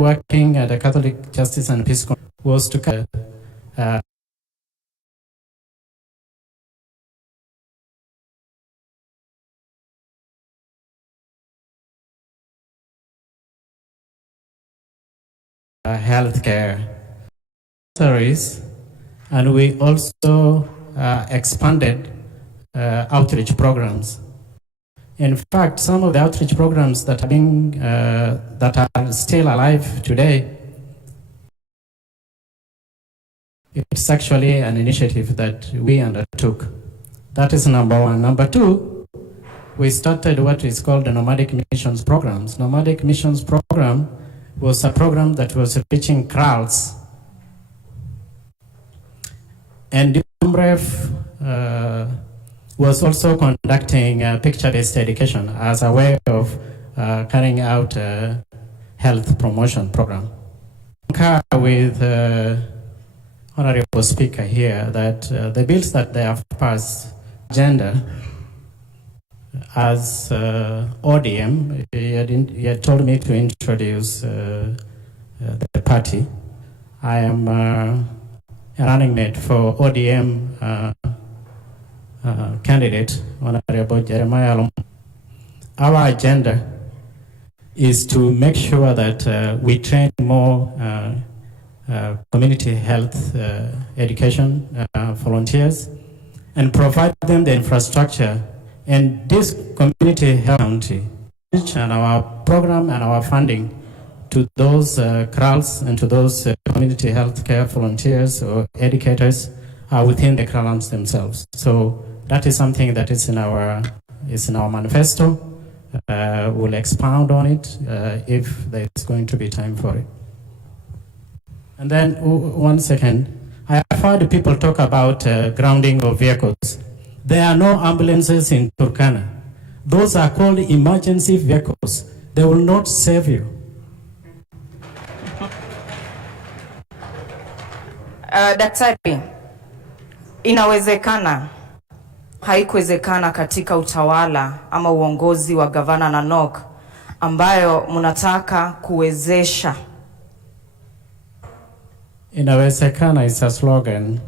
working at the Catholic Justice and Peace Commission was to healthcare service, and we also expanded outreach programs. In fact, some of the outreach programs that are being that are still alive today, it's actually an initiative that we undertook. That is number one. Number two, we started what is called the nomadic missions programs. Nomadic missions program was a program that was reaching crowds. And DMREF was also conducting picture-based education as a way of carrying out a health promotion program. With Honorable Speaker here that the bills that they have passed, gender, as ODM, he had told me to introduce the party. I am a running mate for ODM candidate, Honorable Jeremiah. Our agenda is to make sure that we train more community health education volunteers and provide them the infrastructure. And this community health county and our program and our funding to those crowds and to those community health care volunteers or educators are within the crowds themselves. So that is something that is in our manifesto. We'll expound on it if there's going to be time for it. And then, one second, I have heard people talk about grounding of vehicles. There are no ambulances in Turkana. Those are called emergency vehicles. They will not save you. Daktari, inawezekana, haikuwezekana katika utawala ama uongozi wa gavana Nanok ambayo mnataka kuwezesha. Inawezekana is a slogan.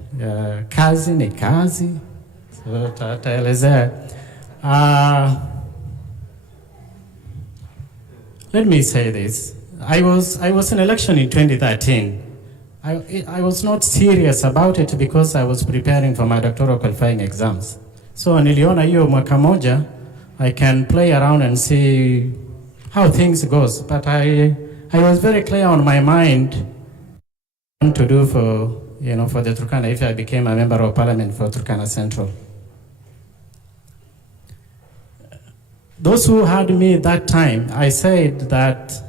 Kazi ni kazi. So tataelezea. Let me say this. I was in election in 2013. I was not serious about it because I was preparing for my doctoral qualifying exams. So niliona hiyo mwaka moja, I can play around and see how things goes. But I was very clear on my mind to do for the Turkana if I became a member of parliament for Turkana Central. Those who heard me that time, I said that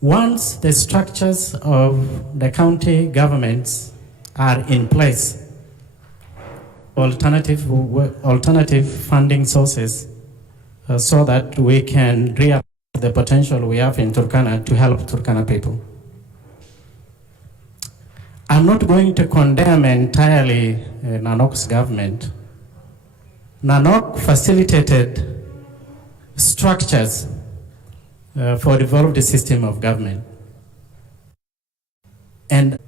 once the structures of the county governments are in place, alternative funding sources so that we can realize the potential we have in Turkana to help Turkana people. I'm not going to condemn entirely Nanok's government. Nanok facilitated structures for developed system of government. And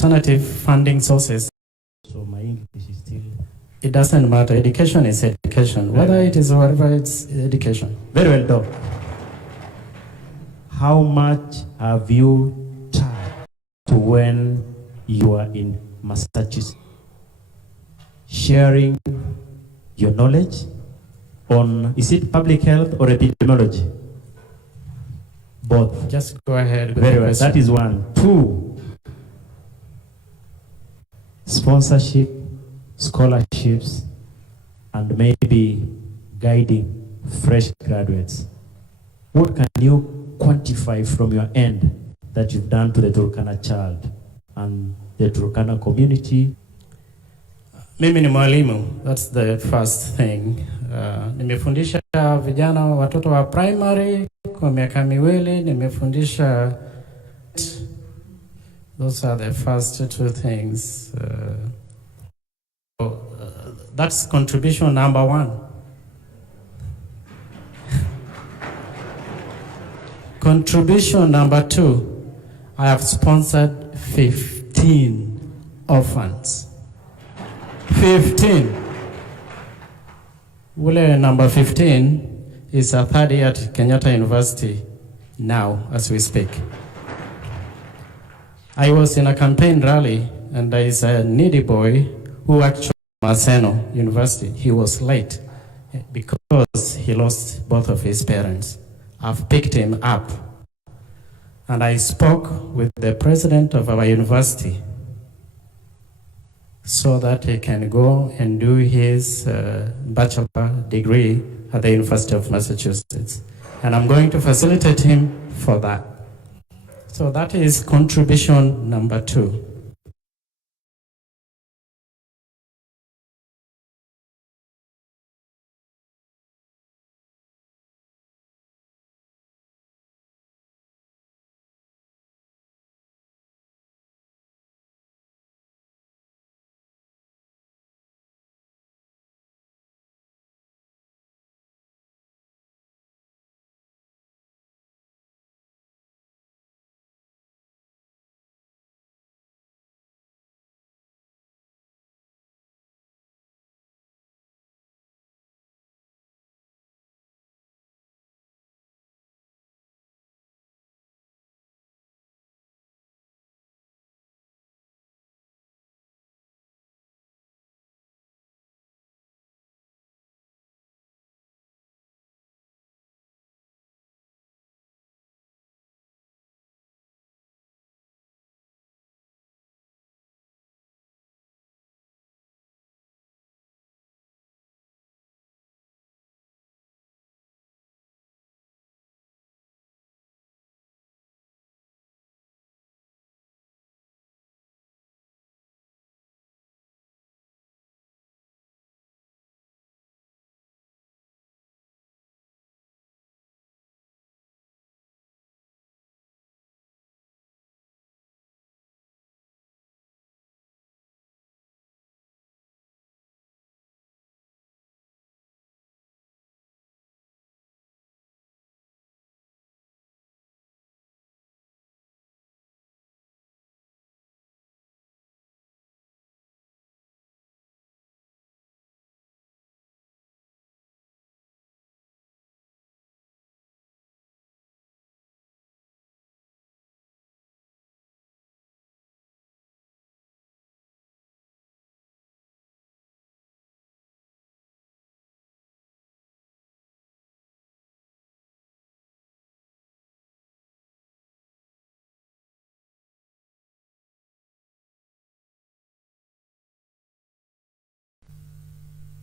alternative funding sources. So my English is still... It doesn't matter. Education is education. Whether it is whatever, it's education. Very well done. How much have you tried to when you are in Massachusetts? Sharing your knowledge on, is it public health or epidemiology? Both. Just go ahead. Very well. That is one. Two, sponsorship, scholarships, and maybe guiding fresh graduates. What can you quantify from your end that you've done to the Turkana child and the Turkana community? Mimi ni mwalimu. That's the first thing. Nimefundisha vijana watoto wa primary kwa miaka miwili. Nimefundisha. Those are the first two things. That's contribution number one. Contribution number two, I have sponsored 15 orphans. 15. Ule number 15 is a third year at Kenyatta University now as we speak. I was in a campaign rally and there is a needy boy who actually Maseno University. He was late because he lost both of his parents. I've picked him up and I spoke with the president of our university so that he can go and do his bachelor degree at the University of Massachusetts. And I'm going to facilitate him for that. So that is contribution number two.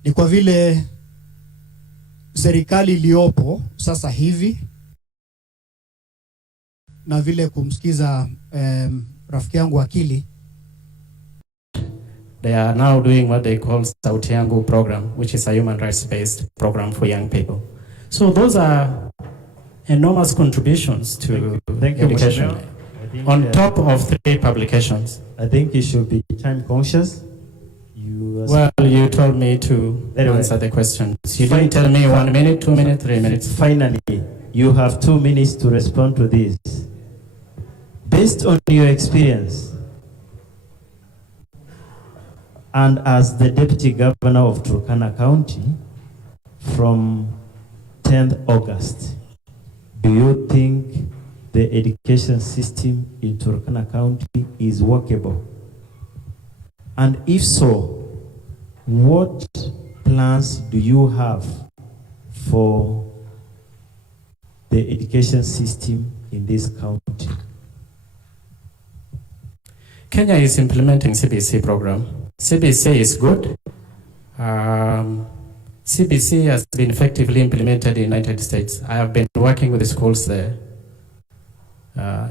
Ni kwa vile serikali iliyopo sasa hivi na vile kumsikiza rafiki yangu Akili, they are now doing what they call Sauti Yangu program, which is a human rights-based program for young people. So those are enormous contributions to education. On top of 3 publications. I think you should be time conscious. Well, you told me to answer the questions. You didn't tell me 1 minute, 2 minutes, 3 minutes. Finally, you have 2 minutes to respond to this. Based on your experience, And as the Deputy Governor of Turkana County, from 10th August, do you think the education system in Turkana County is workable? And if so, what plans do you have for the education system in this county? Kenya is implementing CBC program. CBC is good. CBC has been effectively implemented in the United States. I have been working with the schools there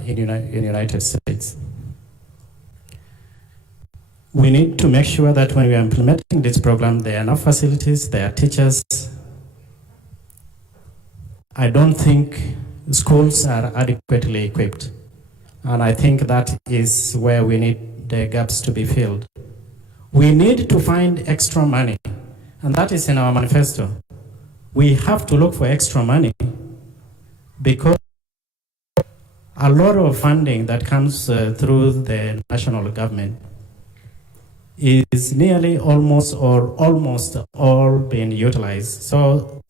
in United States. We need to make sure that when we are implementing this program, there are enough facilities, there are teachers. I don't think schools are adequately equipped. And I think that is where we need the gaps to be filled. We need to find extra money, and that is in our manifesto. We have to look for extra money because a lot of funding that comes through the national government is nearly almost all being utilized. So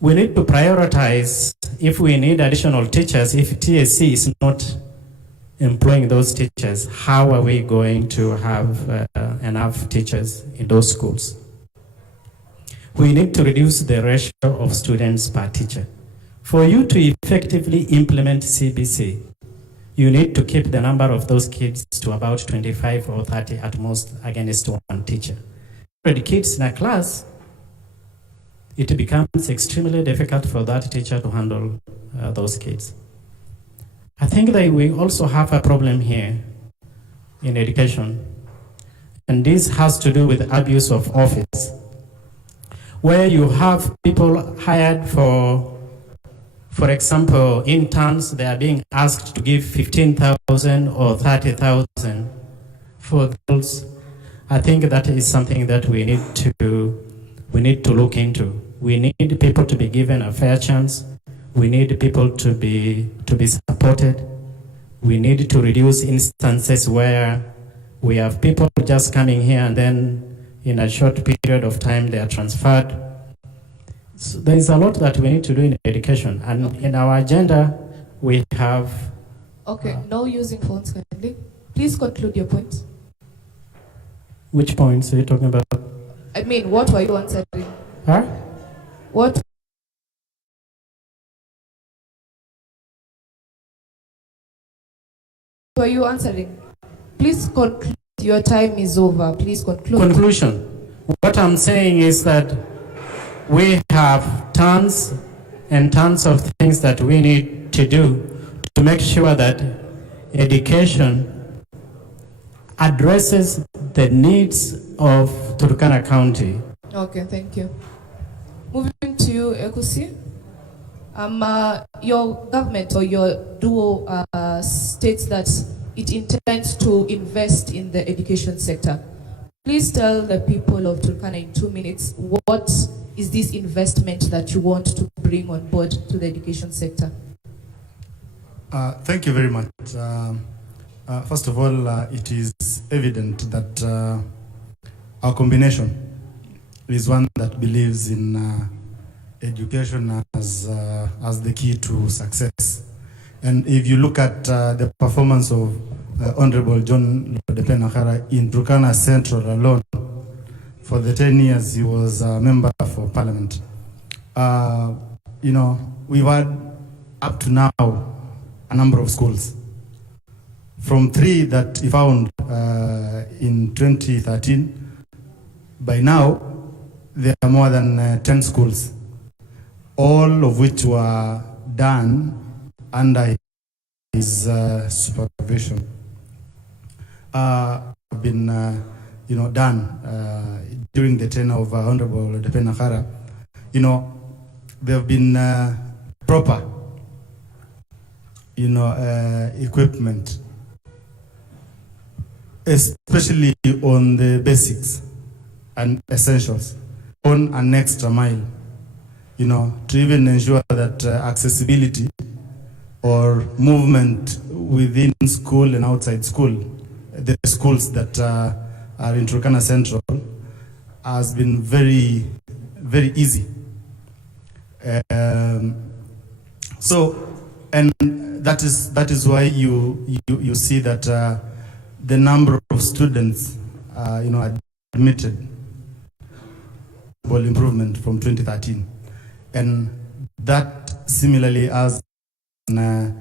we need to prioritize if we need additional teachers. If TSC is not employing those teachers, how are we going to have enough teachers in those schools? We need to reduce the ratio of students per teacher. For you to effectively implement CBC, you need to keep the number of those kids to about 25 or 30 at most against one teacher. 100 kids in a class, it becomes extremely difficult for that teacher to handle those kids. I think that we also have a problem here in education, and this has to do with abuse of office, where you have people hired for example, interns, they are being asked to give 15,000 or 30,000 for those. I think that is something that we need to look into. We need people to be given a fair chance. We need people to be supported. We need to reduce instances where we have people just coming here and then in a short period of time they are transferred. So there is a lot that we need to do in education, and okay, in our agenda we have... Okay, no using phones kindly. Please conclude your points. Which points are you talking about? I mean, what were you answering? Huh? What were you answering? Please conclude. Your time is over. Please conclude. Conclusion. What I'm saying is that we have tons and tons of things that we need to do to make sure that education addresses the needs of Turkana County. Okay, thank you. Moving to you, Ekusi. Your government or your duo states that it intends to invest in the education sector. Please tell the people of Turkana in 2 minutes what is this investment that you want to bring on board to the education sector? Thank you very much. First of all, it is evident that our combination is one that believes in education as the key to success. And if you look at the performance of Honorable John Lodwar in Turkana Central alone, for the 10 years he was a member for parliament. You know, we've had up to now a number of schools. From 3 that he found in 2013, by now there are more than 10 schools, all of which were done under his supervision. Been you know, done during the tenure of Honorable Lodwar. You know, there have been proper, you know, equipment, especially on the basics and essentials, on an extra mile, you know, to even ensure that accessibility or movement within school and outside school, the schools that are in Turkana Central has been very, very easy. And that is why you see that the number of students, admitted, improvement from 2013, and that similarly as the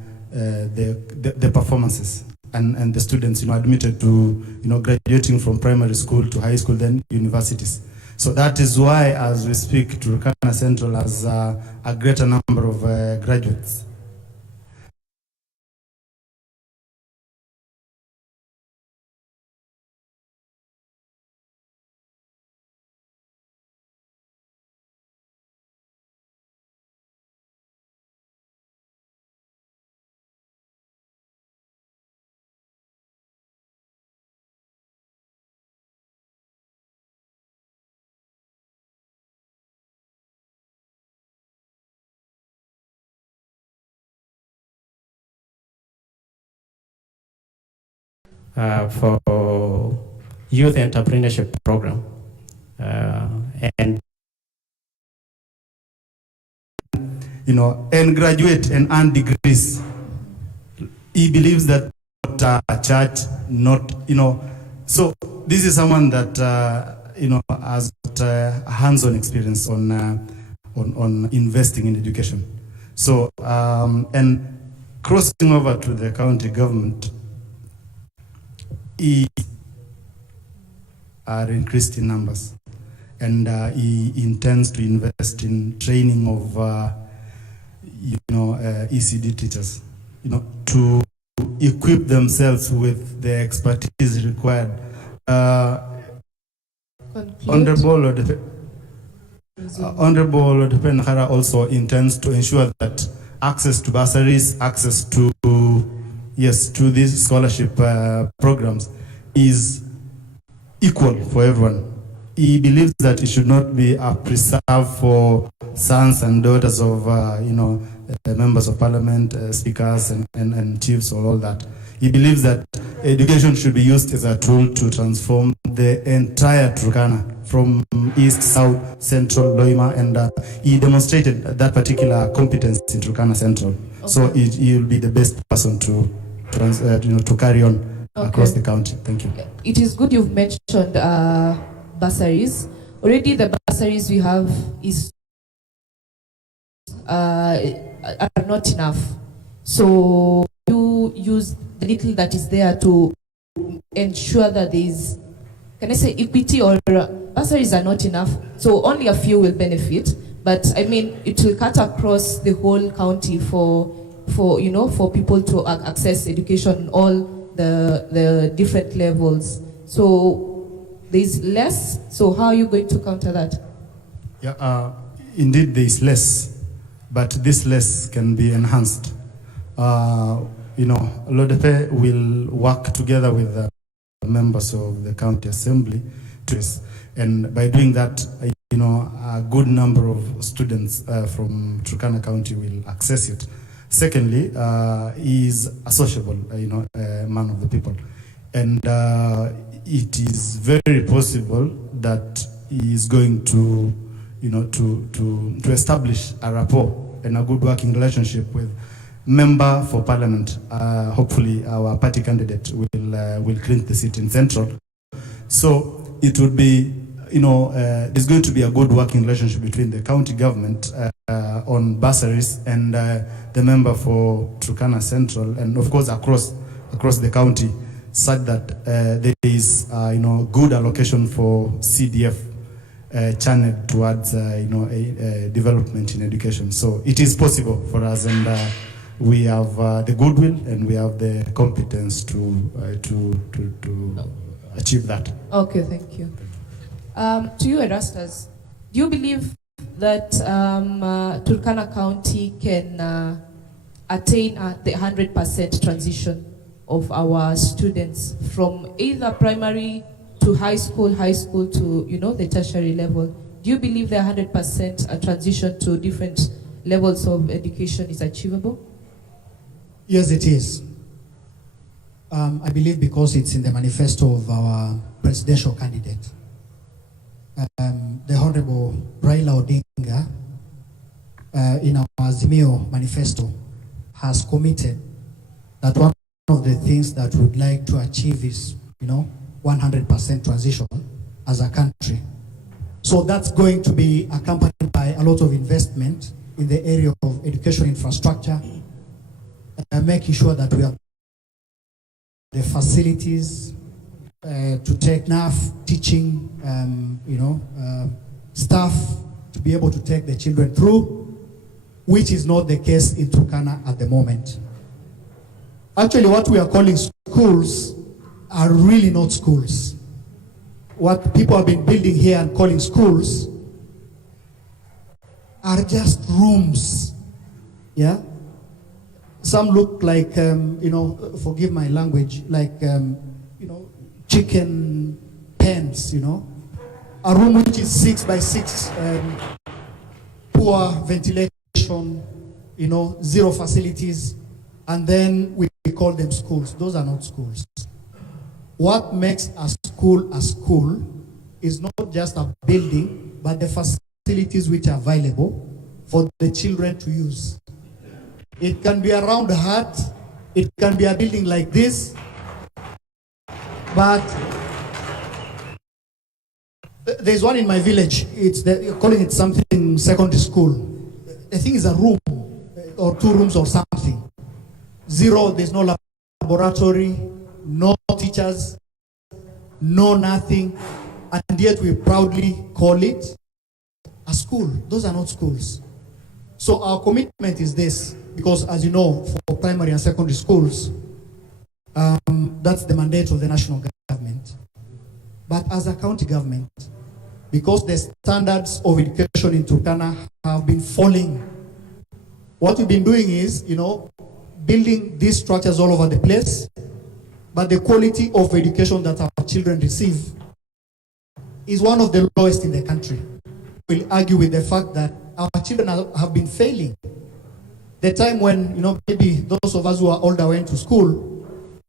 performances and the students, admitted to, graduating from primary school to high school, then universities. So that is why, as we speak, Turkana Central has a greater number of graduates. For youth entrepreneurship program, and and graduate and earn degrees. He believes that not a church, not, so this is someone that has got hands-on experience on investing in education. So and crossing over to the county government, he are increased in numbers, and he intends to invest in training of ECD teachers, to equip themselves with the expertise required. Honorable Odepe also intends to ensure that access to bursaries, access to these scholarship programs is equal for everyone. He believes that it should not be a preserve for sons and daughters of members of parliament, speakers and chiefs, or all that. He believes that education should be used as a tool to transform the entire Turkana, from east, south, central, Loima, and he demonstrated that particular competence in Turkana Central. Okay. So he will be the best person to carry on across the county. Thank you. It is good you've mentioned bursaries. Already the bursaries we have are not enough. So you use the little that is there to ensure that there is, can I say, equity, or bursaries are not enough. So only a few will benefit, but I mean it will cut across the whole county for people to access education, all the different levels. So there is less. So how are you going to counter that? Yeah, indeed there is less, but this less can be enhanced. Lodepe will work together with the members of the county assembly to this, and by doing that, a good number of students from Turkana County will access it. Secondly, he is a sociable, man of the people, and it is very possible that he is going to, to establish a rapport and a good working relationship with member for parliament. Hopefully, our party candidate will clinch the seat in Central. So it would be, there's going to be a good working relationship between the county government on bursaries and the member for Turkana Central, and of course across the county, such that there is good allocation for CDF channeled towards development in education. So it is possible for us, and we have the goodwill and we have the competence to achieve that. Okay, thank you. To you, Erastus, do you believe that Turkana County can attain the 100% transition of our students from either primary to high school to the tertiary level? Do you believe the 100% transition to different levels of education is achievable? Yes, it is. I believe because it's in the manifesto of our presidential candidate, the Honorable Raila Odinga, in our Azimio manifesto, has committed that one of the things that we'd like to achieve is, 100% transition as a country. So that's going to be accompanied by a lot of investment in the area of education infrastructure, making sure that we have the facilities to take enough teaching, staff to be able to take the children through, which is not the case in Turkana at the moment. Actually, what we are calling schools are really not schools. What people have been building here and calling schools are just rooms. Yeah? Some look like, forgive my language, like, chicken pens, A room which is 6 by 6, poor ventilation, zero facilities, and then we call them schools. Those are not schools. What makes a school is not just a building, but the facilities which are available for the children to use. It can be a round hut, it can be a building like this, but there's one in my village. You're calling it something secondary school. I think it's a room or 2 rooms or something. Zero, there's no laboratory, no teachers, no nothing, and yet we proudly call it a school. Those are not schools. So our commitment is this, because as you know, for primary and secondary schools, that's the mandate of the national government. But as a county government, because the standards of education in Turkana have been falling, what we've been doing is, building these structures all over the place, but the quality of education that our children receive is one of the lowest in the country. We'll argue with the fact that our children have been failing. The time when, maybe those of us who are older went to school,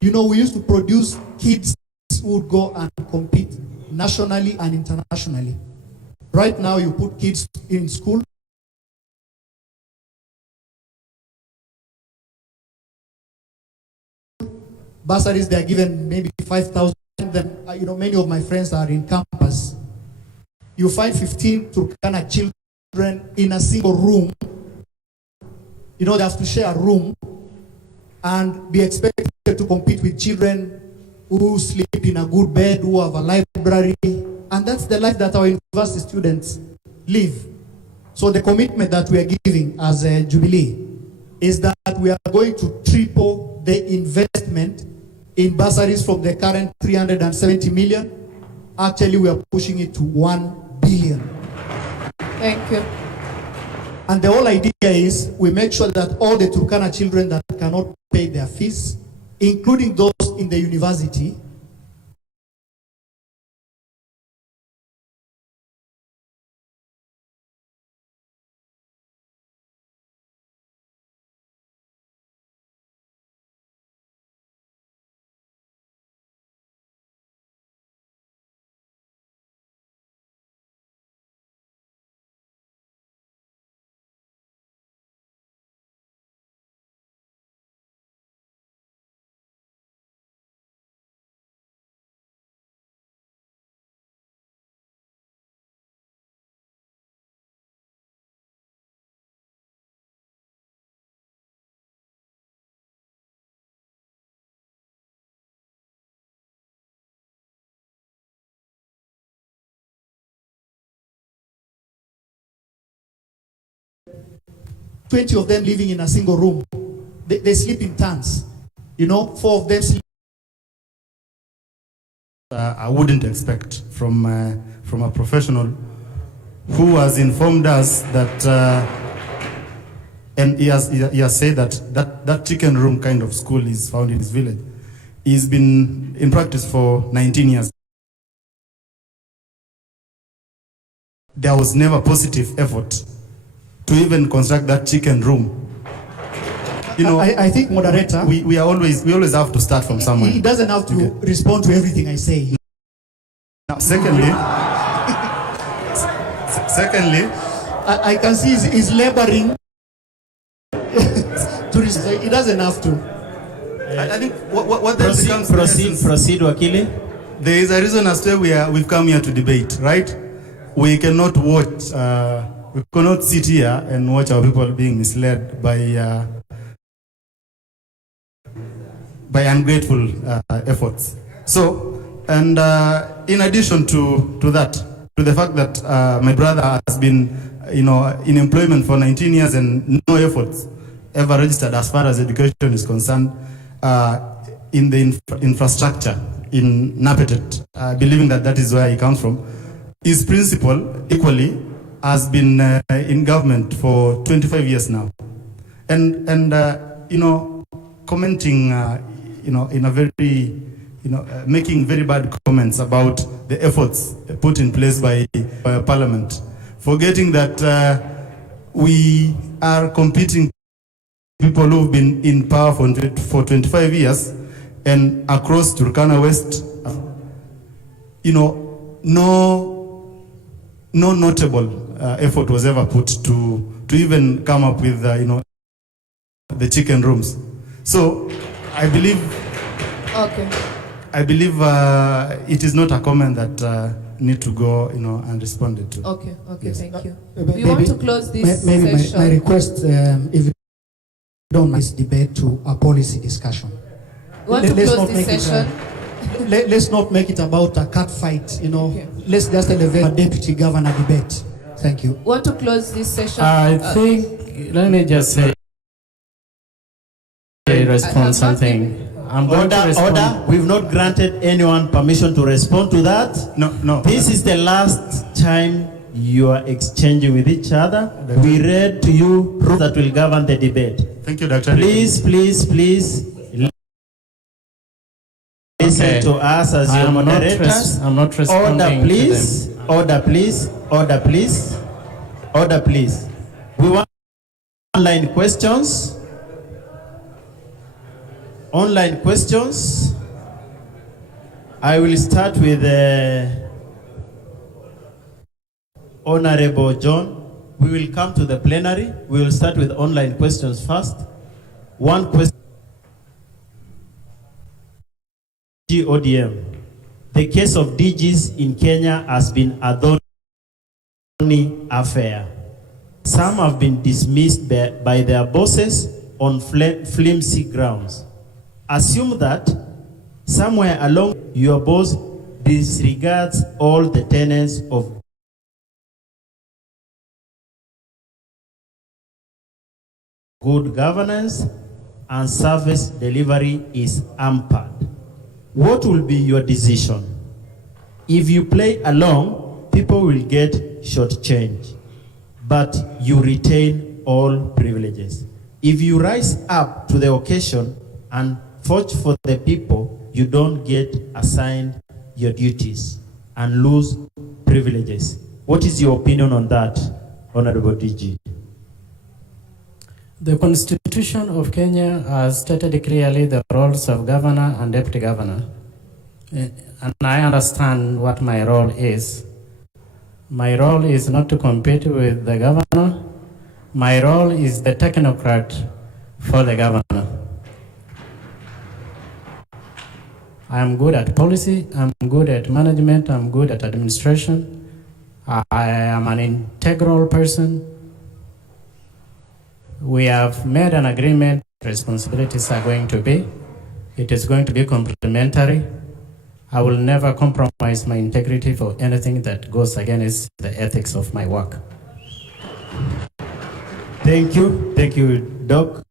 we used to produce kids who would go and compete nationally and internationally. Right now, you put kids in school, bursaries, they are given maybe 5,000. Many of my friends are in campus. You find 15 Turkana children in a single room. They have to share a room and be expected to compete with children who sleep in a good bed, who have a library. And that's the life that our university students live. So the commitment that we are giving as a Jubilee is that we are going to triple the investment in bursaries from the current 370 million. Actually, we are pushing it to 1 billion. Thank you. And the whole idea is we make sure that all the Turkana children that cannot pay their fees, including those in the university, $20 of them living in a single room. They sleep in tents. 4 of them sleep. I wouldn't expect from a professional who has informed us that, and he has said that chicken room kind of school is found in his village. He's been in practice for 19 years. There was never positive effort to even construct that chicken room. you know, I think, moderator, we always have to start from somewhere. he doesn't have to respond to everything I say. Now, secondly, I can see he's laboring to respond. He doesn't have to. I think what then becomes Proceed, Wakili. there is a reason as to why we've come here to debate, right? We cannot watch, we cannot sit here and watch our people being misled by ungrateful efforts. So, and in addition to that, to the fact that my brother has been, in employment for 19 years and no efforts ever registered as far as education is concerned, in the infrastructure in Napetet, believing that is where he comes from. His principal, equally, has been in government for 25 years now. And commenting, in a very, making very bad comments about the efforts put in place by Parliament, forgetting that we are competing people who've been in power for 25 years, and across Turkana West, no notable effort was ever put to even come up with, the chicken rooms. So I believe, it is not a comment that need to go, and responded to. Okay, Yes. thank you. We want to close this maybe session. my request, if you don't mind, this debate to a policy discussion. We want to Let's close not this make it, session. Let's not make it about a cat fight, Okay. Let's just elevate a deputy governor debate. Thank you. We want to close this session. I think, let me just say, respond something. I'm going to respond. Order. We've not granted anyone permission to respond to that. No. This is the last time you are exchanging with each other. We read to you rules that will govern the debate. Thank you, Dr. Please listen to us as your moderators. I'm not responding Order, please. to them. Order, please. Order, please. Order, please. We want online questions. Online questions. I will start with Honorable John. We will come to the plenary. We will start with online questions first. One question. ODM. The case of DGs in Kenya has been a thorny affair. Some have been dismissed by their bosses on flimsy grounds. Assume that somewhere along your boss disregards all the tenets of good governance and service delivery is hampered. What will be your decision? If you play along, people will get shortchanged, but you retain all privileges. If you rise up to the occasion and fight for the people, you don't get assigned your duties and lose privileges. What is your opinion on that, Honorable DG? The Constitution of Kenya has stated clearly the roles of governor and deputy governor. And I understand what my role is. My role is not to compete with the governor. My role is the technocrat for the governor. I am good at policy, I'm good at management, I'm good at administration. I am an integral person. We have made an agreement. Responsibilities are going to be. It is going to be complementary. I will never compromise my integrity for anything that goes against the ethics of my work. Thank you, Doc.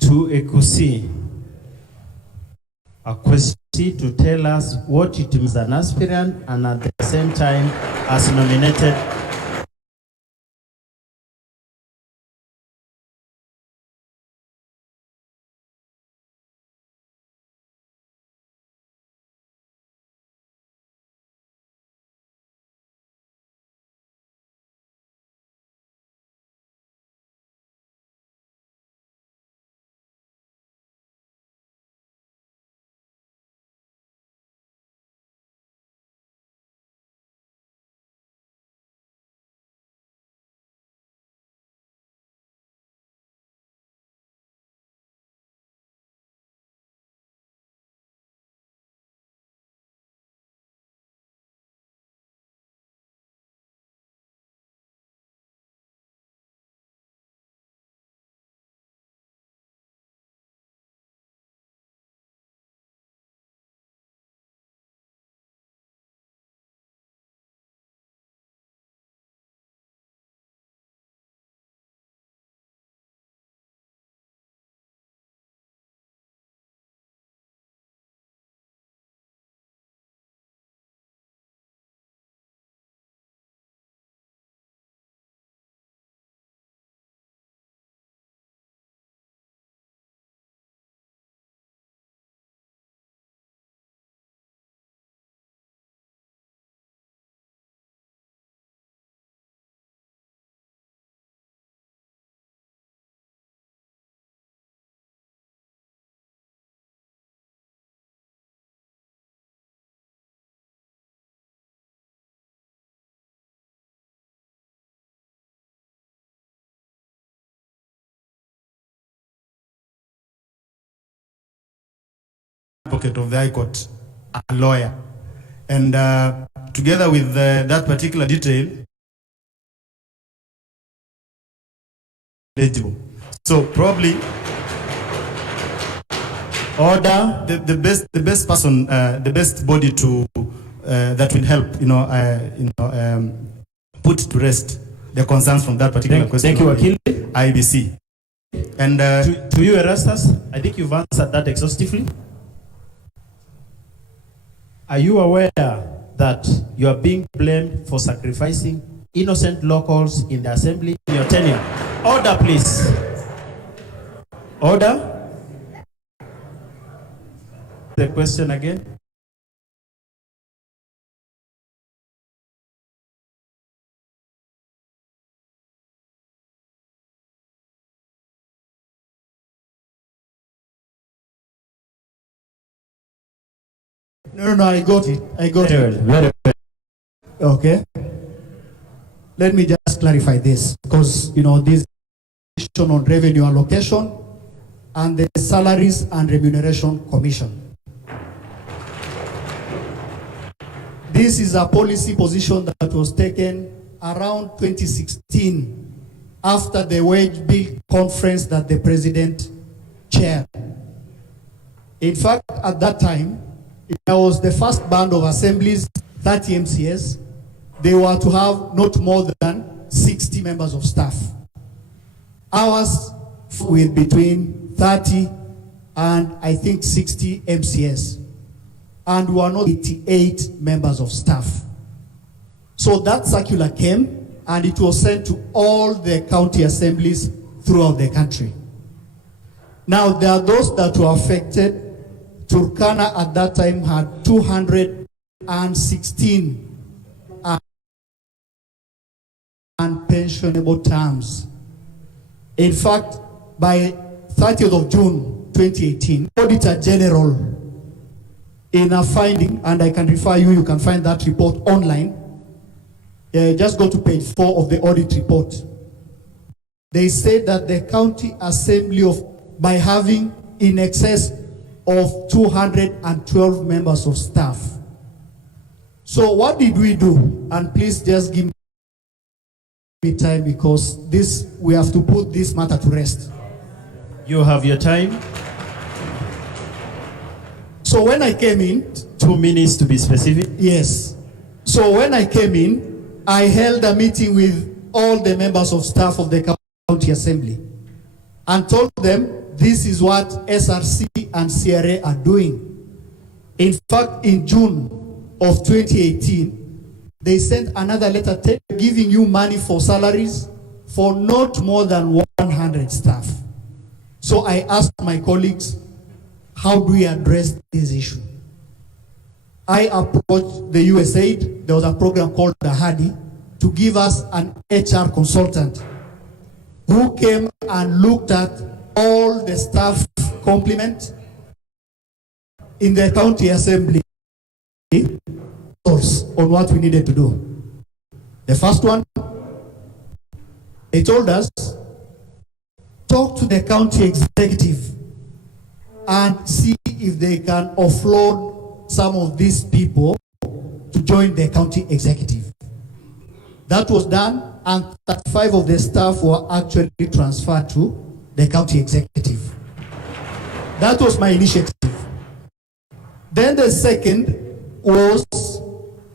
To Ekusi, a question to tell us what it means as an aspirant and at the same time as nominated advocate of the High Court, a lawyer. And together with that particular detail, eligible. So probably Order. the best person, the best body to that will help, put to rest the concerns from that particular question. Thank you, Akil. IBC. And To you, Erastus, I think you've answered that exhaustively. Are you aware that you are being blamed for sacrificing innocent locals in the assembly in your tenure? Order, please. Order. The question again. No, I got it. Very well, very well. Okay. Let me just clarify this, because, this on revenue allocation and the Salaries and Remuneration Commission. This is a policy position that was taken around 2016 after the wage bill conference that the president chaired. In fact, at that time, there was the first band of assemblies, 30 MCS. They were to have not more than 60 members of staff. Ours with between 30 and I think 60 MCS. And we are not 88 members of staff. So that circular came and it was sent to all the county assemblies throughout the country. Now there are those that were affected. Turkana at that time had 216 unpensionable terms. In fact, by 30th of June 2018, Auditor General, in a finding, and I can refer you can find that report online. Just go to page 4 of the audit report. They said that the county assembly by having in excess of 212 members of staff. So what did we do? And please just give me time, because we have to put this matter to rest. You have your time. So when I came in, 2 minutes to be specific. yes. So when I came in, I held a meeting with all the members of staff of the county assembly and told them this is what SRC and CRA are doing. In fact, in June of 2018, they sent another letter giving you money for salaries for not more than 100 staff. So I asked my colleagues, how do we address this issue? I approached the USAID. There was a program called the HADI to give us an HR consultant who came and looked at all the staff complement in the county assembly on what we needed to do. The first one, they told us, talk to the county executive and see if they can offload some of these people to join the county executive. That was done, and 35 of the staff were actually transferred to the county executive. That was my initiative. Then the second was,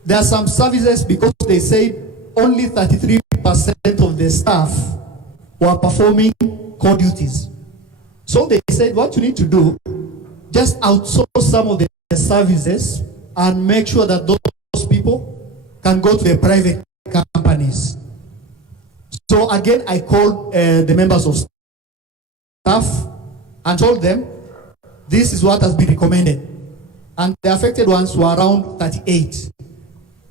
there are some services, because they said only 33% of the staff were performing core duties. So they said, what you need to do, just outsource some of the services and make sure that those people can go to the private companies. So again, I called the members of staff and told them, this is what has been recommended. And the affected ones were around 38.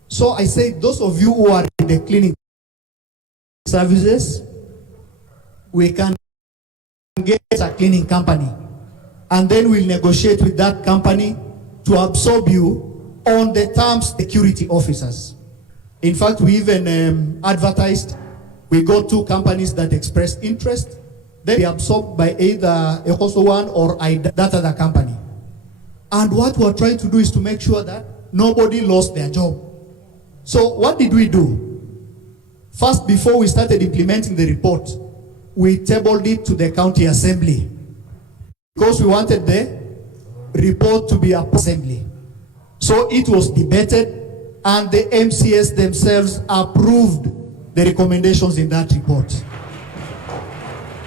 So I said, those of you who are in the cleaning services, we can get a cleaning company. And then we'll negotiate with that company to absorb you on the terms security officers. In fact, we even advertised. We got 2 companies that expressed interest. They be absorbed by either ECOSO one or that other company. And what we're trying to do is to make sure that nobody lost their job. So what did we do? First, before we started implementing the report, we tabled it to the county assembly because we wanted the report to be approved assembly. So it was debated and the MCS themselves approved the recommendations in that report.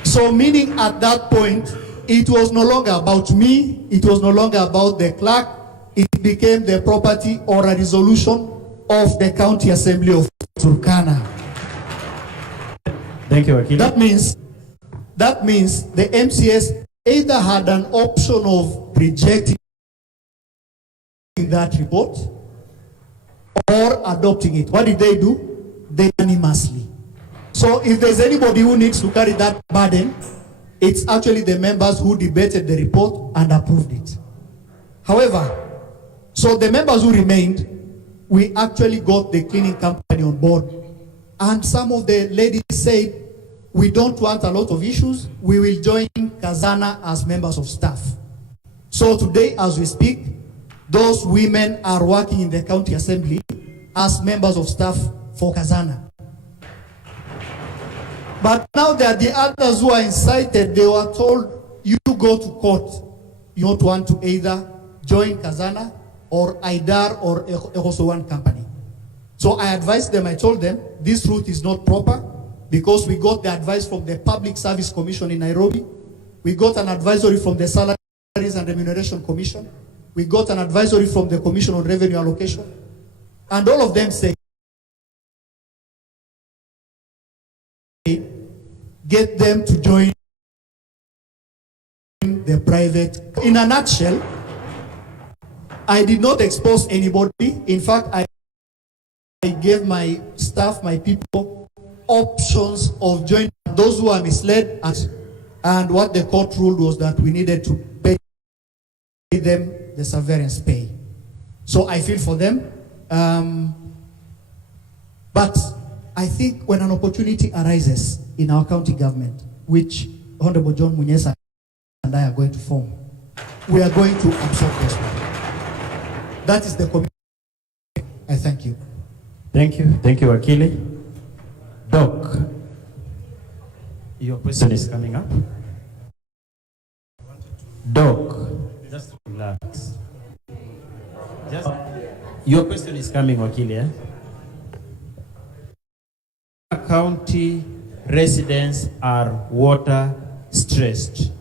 So meaning at that point, it was no longer about me, it was no longer about the clerk, it became the property or a resolution of the county assembly of Turkana. Thank you, Wakili. That means the MCS either had an option of rejecting that report or adopting it. What did they do? They unanimously. So if there's anybody who needs to carry that burden, it's actually the members who debated the report and approved it. However, so the members who remained, we actually got the cleaning company on board. And some of the ladies said, we don't want a lot of issues. We will join Kazana as members of staff. So today, as we speak, those women are working in the county assembly as members of staff for Kazana. But now there are the others who are incited. They were told, you go to court. You don't want to either join Kazana or IDAR or Ehoso company. So I advised them, I told them, this route is not proper because we got the advice from the Public Service Commission in Nairobi. We got an advisory from the Salaries and Remuneration Commission. We got an advisory from the Commission on Revenue Allocation. And all of them say, get them to join the private. In a nutshell, I did not expose anybody. In fact, I gave my staff, my people, options of joining those who are misled. And what the court ruled was that we needed to pay them the severance pay. So I feel for them. But I think when an opportunity arises in our county government, which Honorable John Munyesa and I are going to form, we are going to absorb this one. That is the commitment. I thank you. Thank you. Thank you, Wakili. Doc, your question is coming up. Doc, just relax. Just, your question is coming, Wakili. County residents are water stressed.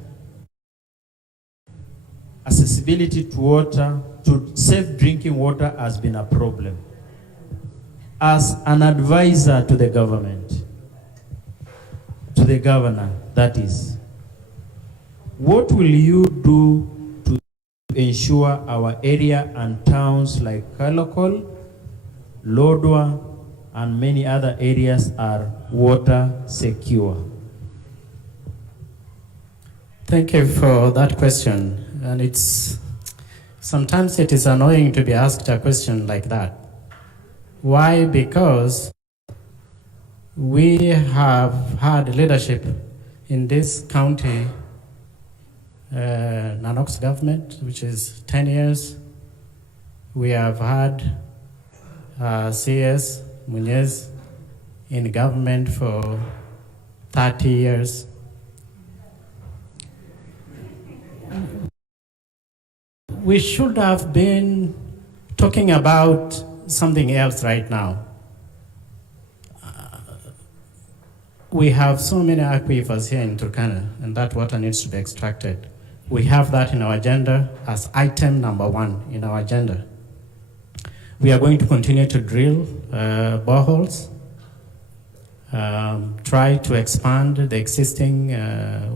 Accessibility to water, to safe drinking water has been a problem. As an advisor to the government, to the governor, that is, what will you do to ensure our area and towns like Kalokol, Lodwar, and many other areas are water secure? Thank you for that question. And sometimes it is annoying to be asked a question like that. Why? Because we have had leadership in this county, Nanox government, which is 10 years. We have had CS Munyes in government for 30 years. We should have been talking about something else right now. We have so many aquifers here in Turkana, and that water needs to be extracted. We have that in our agenda as item number 1 in our agenda. We are going to continue to drill boreholes, try to expand the existing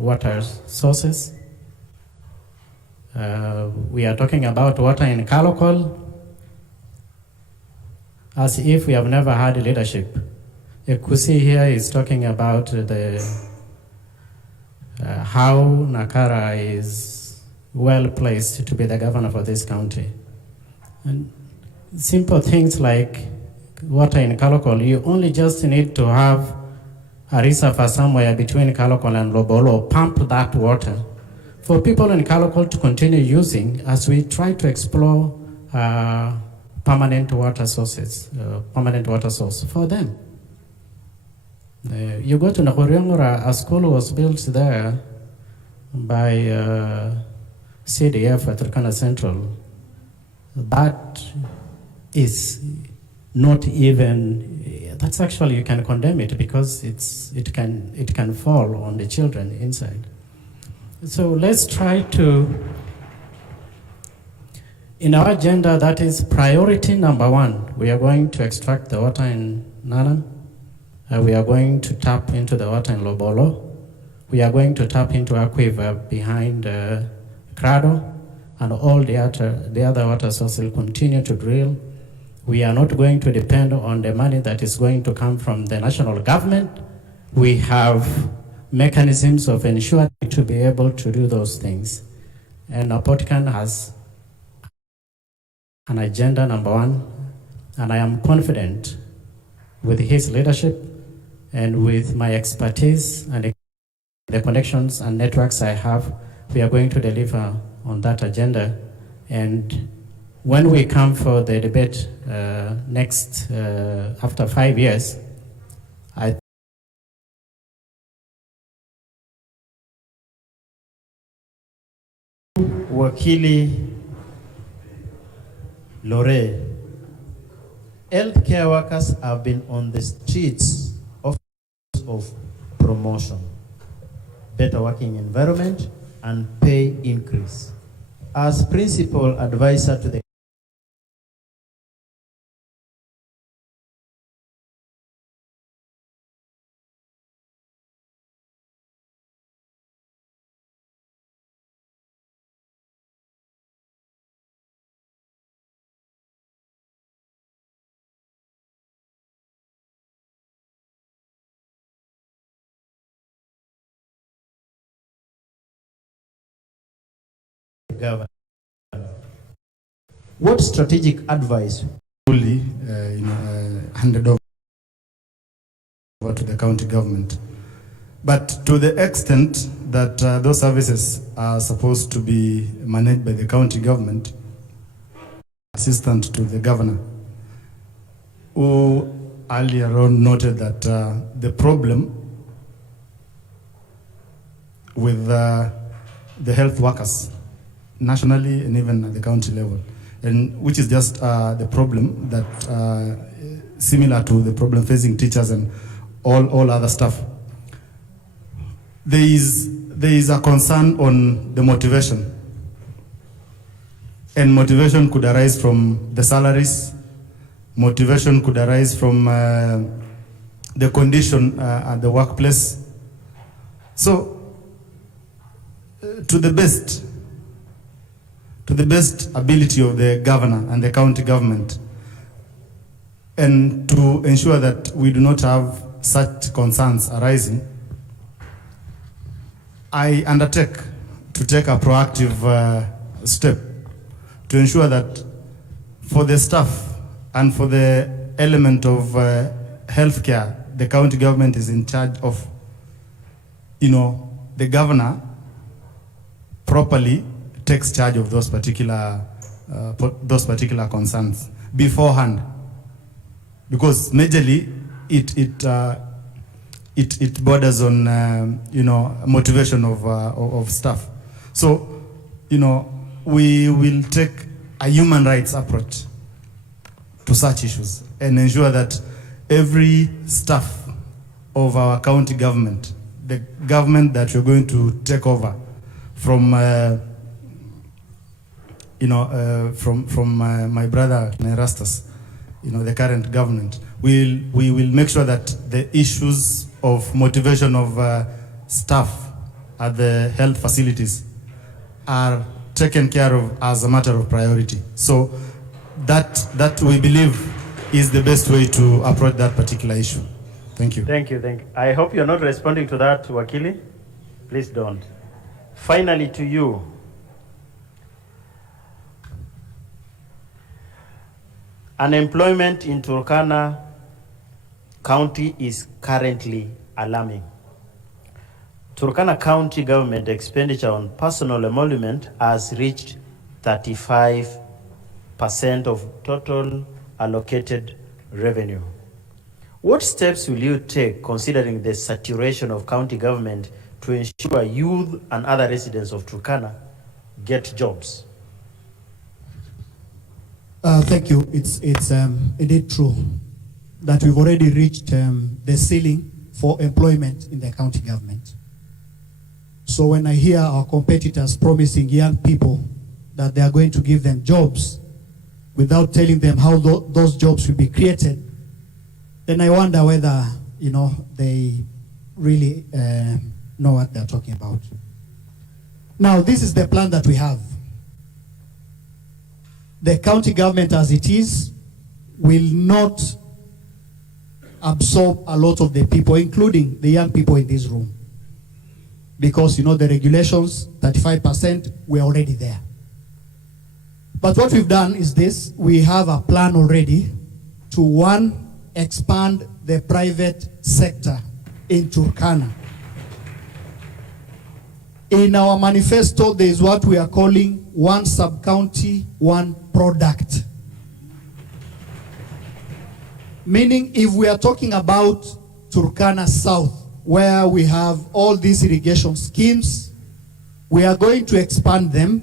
water sources. We are talking about water in Kalokol, as if we have never had leadership. Kusi here is talking about how Nakara is well placed to be the governor for this county. And simple things like water in Kalokol, you only just need to have a reservoir somewhere between Kalokol and Lobolo, pump that water for people in Kalokol to continue using as we try to explore permanent water sources, permanent water source for them. You go to Nakoriongora, a school was built there by CDF at Turkana Central. That is not even, that's actually, you can condemn it because it can fall on the children inside. So let's try to, in our agenda, that is priority number one. We are going to extract the water in Nanam. We are going to tap into the water in Lobolo. We are going to tap into aquifer behind Crado, and all the other water sources will continue to drill. We are not going to depend on the money that is going to come from the national government. We have mechanisms of ensuring to be able to do those things. And Apotkan has an agenda number one, and I am confident with his leadership and with my expertise and the connections and networks I have, we are going to deliver on that agenda. And when we come for the debate next, after 5 years, I Wakili Lore, healthcare workers have been on the streets of promotion, better working environment, and pay increase. As principal advisor to the government, what strategic advice fully handed over to the county government. But to the extent that those services are supposed to be managed by the county government, assistant to the governor, who earlier on noted that the problem with the health workers nationally and even at the county level, and which is just the problem that similar to the problem facing teachers and all other stuff. There is a concern on the motivation, and motivation could arise from the salaries, motivation could arise from the condition at the workplace. So to the best ability of the governor and the county government, and to ensure that we do not have such concerns arising, I undertake to take a proactive step to ensure that for the staff and for the element of healthcare, the county government is in charge of, the governor properly takes charge of those particular concerns beforehand, because majorly it borders on motivation of staff. So we will take a human rights approach to such issues and ensure that every staff of our county government, the government that we're going to take over from my brother Nerastas, the current government, we will make sure that the issues of motivation of staff at the health facilities are taken care of as a matter of priority. So that we believe is the best way to approach that particular issue. Thank you. Thank you. I hope you're not responding to that, Wakili. Please don't. Finally, to you. Unemployment in Turkana County is currently alarming. Turkana County government expenditure on personal emolument has reached 35% of total allocated revenue. What steps will you take considering the saturation of county government to ensure youth and other residents of Turkana get jobs? Thank you. It's indeed true that we've already reached the ceiling for employment in the county government. So when I hear our competitors promising young people that they are going to give them jobs without telling them how those jobs will be created, then I wonder whether, they really know what they're talking about. Now, this is the plan that we have. The county government as it is will not absorb a lot of the people, including the young people in this room. Because, the regulations, 35%, we're already there. But what we've done is this: we have a plan already to, one, expand the private sector in Turkana. In our manifesto, there is what we are calling one sub-county, one product. Meaning, if we are talking about Turkana South, where we have all these irrigation schemes, we are going to expand them,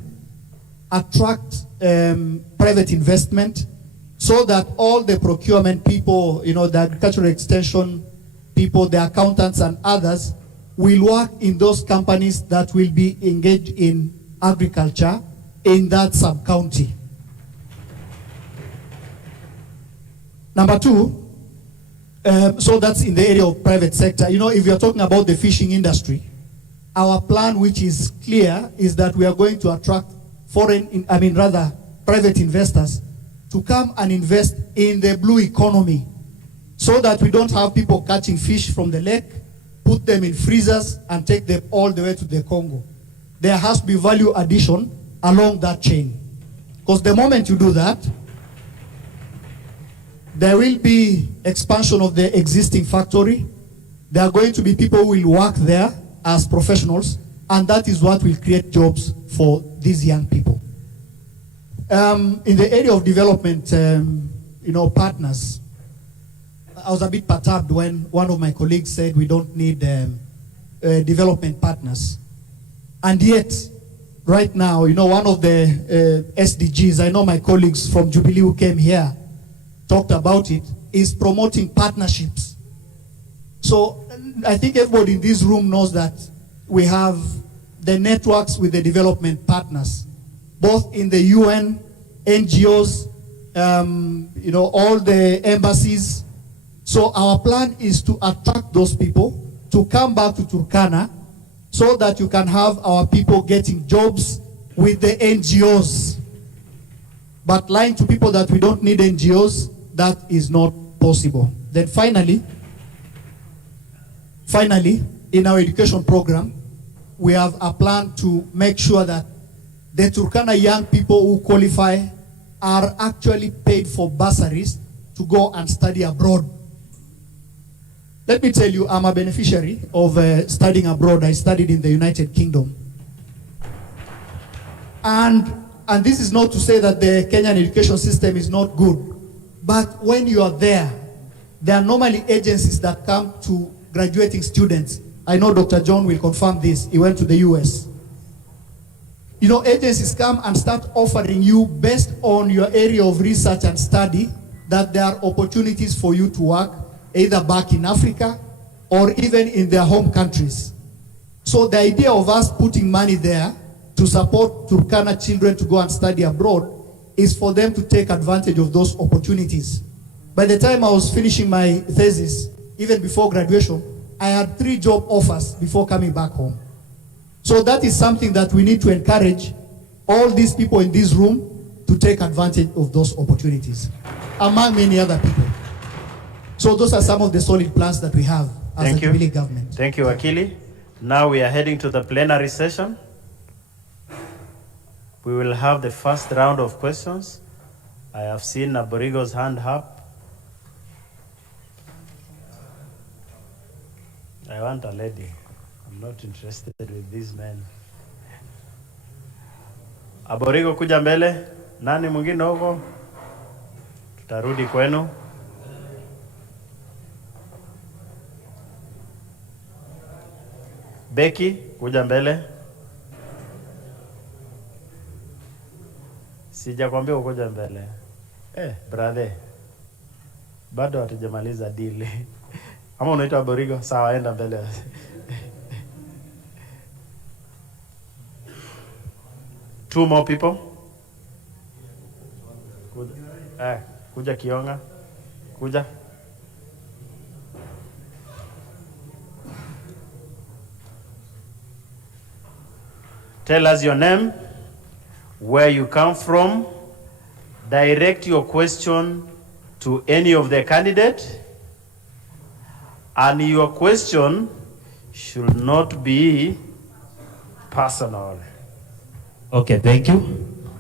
attract private investment, so that all the procurement people, the agricultural extension people, the accountants and others will work in those companies that will be engaged in agriculture in that sub-county. Number two, so that's in the area of private sector. If you're talking about the fishing industry, our plan, which is clear, is that we are going to attract private investors to come and invest in the blue economy, so that we don't have people catching fish from the lake, put them in freezers, and take them all the way to the Congo. There has to be value addition along that chain. Because the moment you do that, there will be expansion of the existing factory. There are going to be people who will work there as professionals, and that is what will create jobs for these young people. In the area of development, partners, I was a bit perturbed when one of my colleagues said we don't need development partners. And yet, right now, one of the SDGs, I know my colleagues from Jubilee who came here talked about it, is promoting partnerships. So I think everybody in this room knows that we have the networks with the development partners, both in the UN, NGOs, all the embassies. So our plan is to attract those people to come back to Turkana, so that you can have our people getting jobs with the NGOs. But lying to people that we don't need NGOs, that is not possible. Then finally, in our education program, we have a plan to make sure that the Turkana young people who qualify are actually paid for bursaries to go and study abroad. Let me tell you, I'm a beneficiary of studying abroad. I studied in the United Kingdom. And this is not to say that the Kenyan education system is not good. But when you are there are normally agencies that come to graduating students. I know Dr. John will confirm this. He went to the US. Agencies come and start offering you, based on your area of research and study, that there are opportunities for you to work either back in Africa or even in their home countries. So the idea of us putting money there to support Turkana children to go and study abroad is for them to take advantage of those opportunities. By the time I was finishing my thesis, even before graduation, I had 3 job offers before coming back home. So that is something that we need to encourage all these people in this room to take advantage of those opportunities, among many other people. So those are some of the solid plans that we have as a Jubilee government. Thank you, Akili. Now we are heading to the plenary session. We will have the first round of questions. I have seen Aborigo's hand up. I want a lady. I'm not interested with these men. Aborigo kuja mbele. Nani mwingine huko? Tutarudi kwenu. Becky, kuja mbele. Sijakwambia ukuja mbele. Brother. Bado hatujamaliza deal. Ama unaitwa Aborigo? Sawa, enda mbele. Two more people. Kuja Kionga. Kuja. Tell us your name, where you come from, direct your question to any of the candidates, and your question should not be personal. Okay, thank you.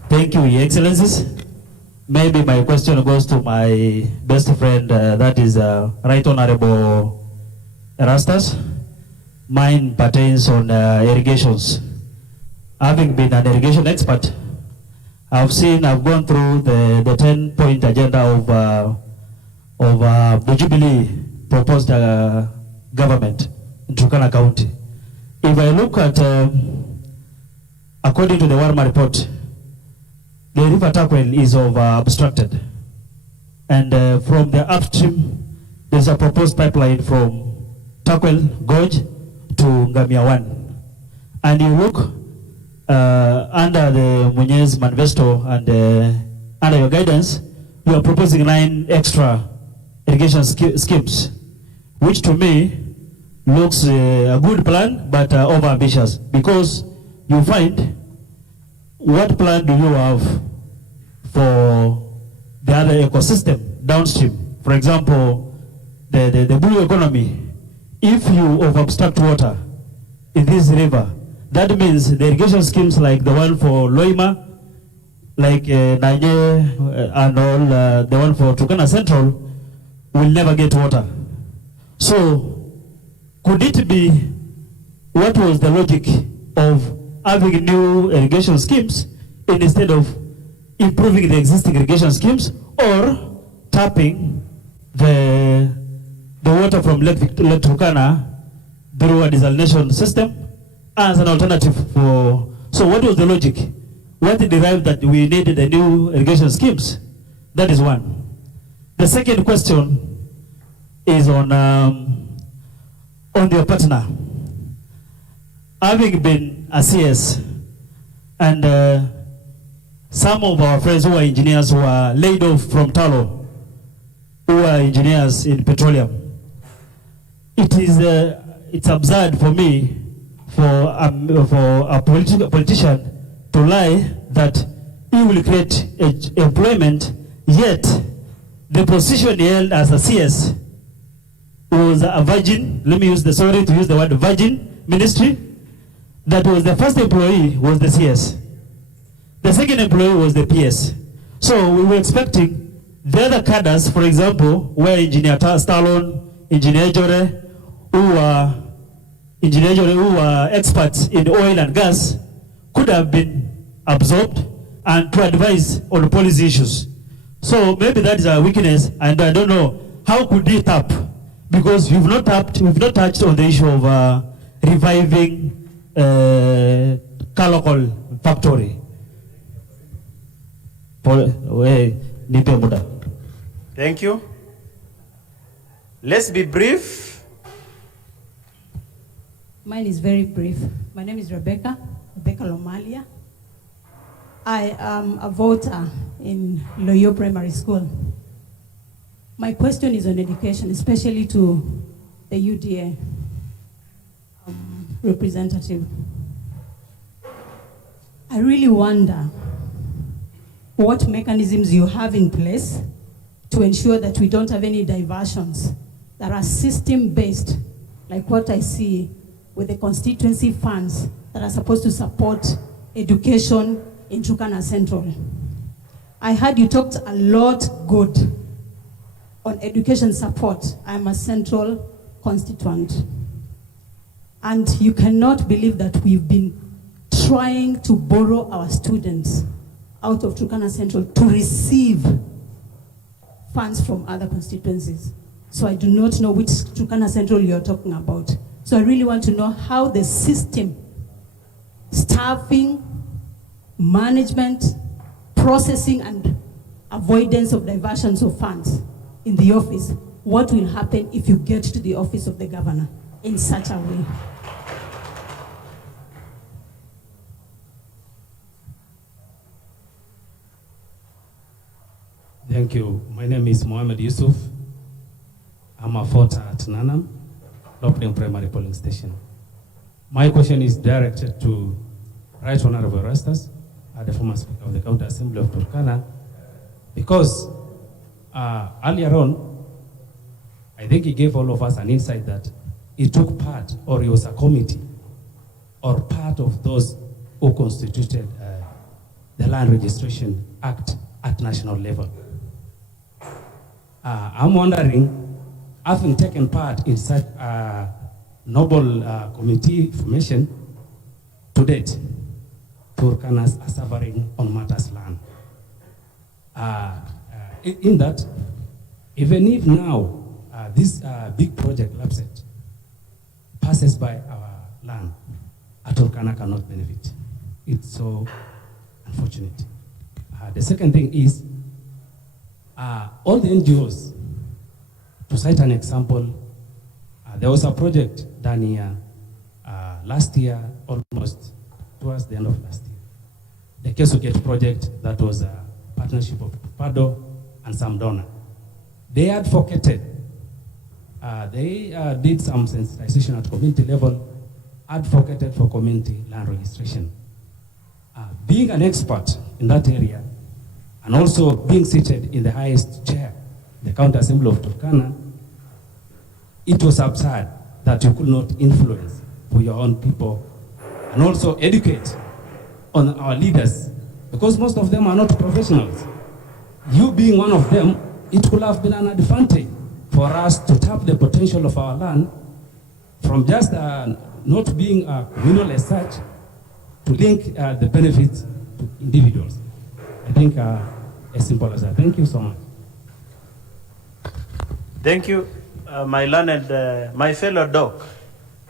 Thank you, Your Excellencies. Maybe my question goes to my best friend, that is Right Honorable Erastus. Mine pertains on irrigations. Having been an irrigation expert, I've gone through the 10-point agenda of the Jubilee proposed government in Turkana County. If I look at, according to the Warma report, the river Takwel is obstructed. And from the upstream, there's a proposed pipeline from Takwel Gorge to Ngamia 1. And you look under the Muñez manifesto and under your guidance, you are proposing 9 extra irrigation schemes, which to me looks a good plan, but over-ambitious, because you find, what plan do you have for the other ecosystem downstream? For example, the blue economy. If you over-obstruct water in this river, that means the irrigation schemes like the one for Loima, like Naje and all, the one for Turkana Central, will never get water. So, could it be, what was the logic of having new irrigation schemes instead of improving the existing irrigation schemes, or tapping the water from Lake Turkana through a desalination system as an alternative for? So what was the logic? What derived that we needed the new irrigation schemes? That is one. The second question is on your partner. Having been a CS, and some of our friends who are engineers who are laid off from Talo, who are engineers in petroleum, it's absurd for me, for a politician to lie that he will create employment, yet the position he held as a CS was a virgin, let me use the word virgin ministry. That was the first employee was the CS. The second employee was the PS. So we were expecting the other cadres, for example, where Engineer Stallone, Engineer Jore, who were experts in oil and gas, could have been absorbed and to advise on policy issues. So maybe that is our weakness, and I don't know how could he tap, because we've not touched on the issue of reviving Kalokol factory. Thank you. Let's be brief. Mine is very brief. My name is Rebecca Lomalia. I am a voter in Loyo Primary School. My question is on education, especially to the UDA representative. I really wonder what mechanisms you have in place to ensure that we don't have any diversions that are system-based, like what I see with the constituency funds that are supposed to support education in Turkana Central. I heard you talked a lot good on education support. I'm a central constituent. And you cannot believe that we've been trying to borrow our students out of Turkana Central to receive funds from other constituencies. So I do not know which Turkana Central you're talking about. So I really want to know how the system, staffing, management, processing, and avoidance of diversions of funds in the office, what will happen if you get to the office of the governor in such a way? Thank you. My name is Mohammed Yusuf. I'm a voter at Nanam, Lodwar Primary Polling Station. My question is directed to Right Honorable Rastas, the former Speaker of the County Assembly of Turkana, because earlier on, I think he gave all of us an insight that he took part, or he was a committee, or part of those who constituted the Land Registration Act at national level. I'm wondering, having taken part in such a noble committee formation, to date, Turkanas are suffering on matters land. In that, even if now this big project, LAPSET, passes by our land, Turkana cannot benefit. It's so unfortunate. The second thing is, all the NGOs, to cite an example, there was a project done here last year, almost towards the end of last year. The Kesugate project, that was a partnership of PADO and some donor. They advocated, they did some sensitization at community level, advocated for community land registration. Being an expert in that area, and also being seated in the highest chair, the County Assembly of Turkana, it was absurd that you could not influence for your own people and also educate on our leaders, because most of them are not professionals. You being one of them, it could have been an advantage for us to tap the potential of our land from just not being communal as such, to link the benefits to individuals. I think as simple as that. Thank you so much. Thank you, my learned, my fellow doc.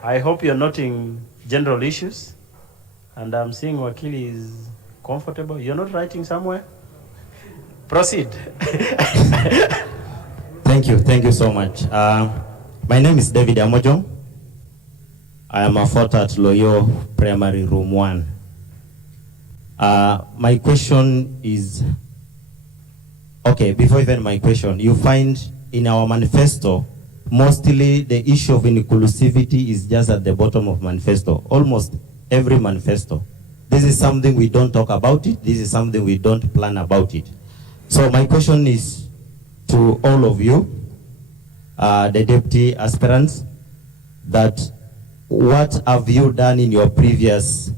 I hope you're noting general issues, and I'm seeing Wakili is comfortable. You're not writing somewhere? Proceed. Thank you so much. My name is David Amojong. I am a voter at Loyo Primary Room 1. My question is, okay, before even my question, you find in our manifesto, mostly the issue of inclusivity is just at the bottom of manifesto, almost every manifesto. This is something we don't talk about it. This is something we don't plan about it. So my question is to all of you, the deputy aspirants, that what have you done in your previous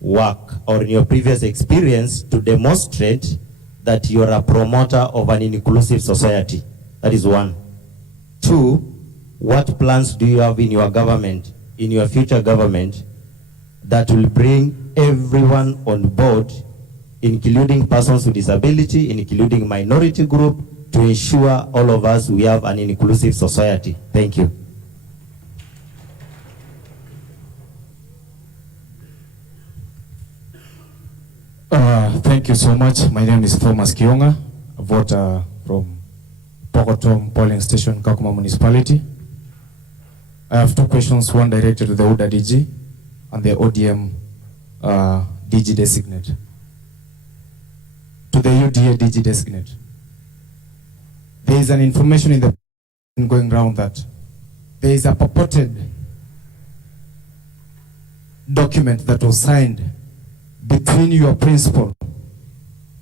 work or in your previous experience to demonstrate that you are a promoter of an inclusive society? That is one. Two, what plans do you have in your government, in your future government, that will bring everyone on board, including persons with disability, including minority group, to ensure all of us we have an inclusive society? Thank you. Thank you so much. My name is Thomas Kionga, a voter from Pokotom Polling Station, Kakuma Municipality. I have two questions, one directed to the UDA DG and the ODM DG designate. To the UDA DG designate. There is an information in the going around that there is a purported document that was signed between your principal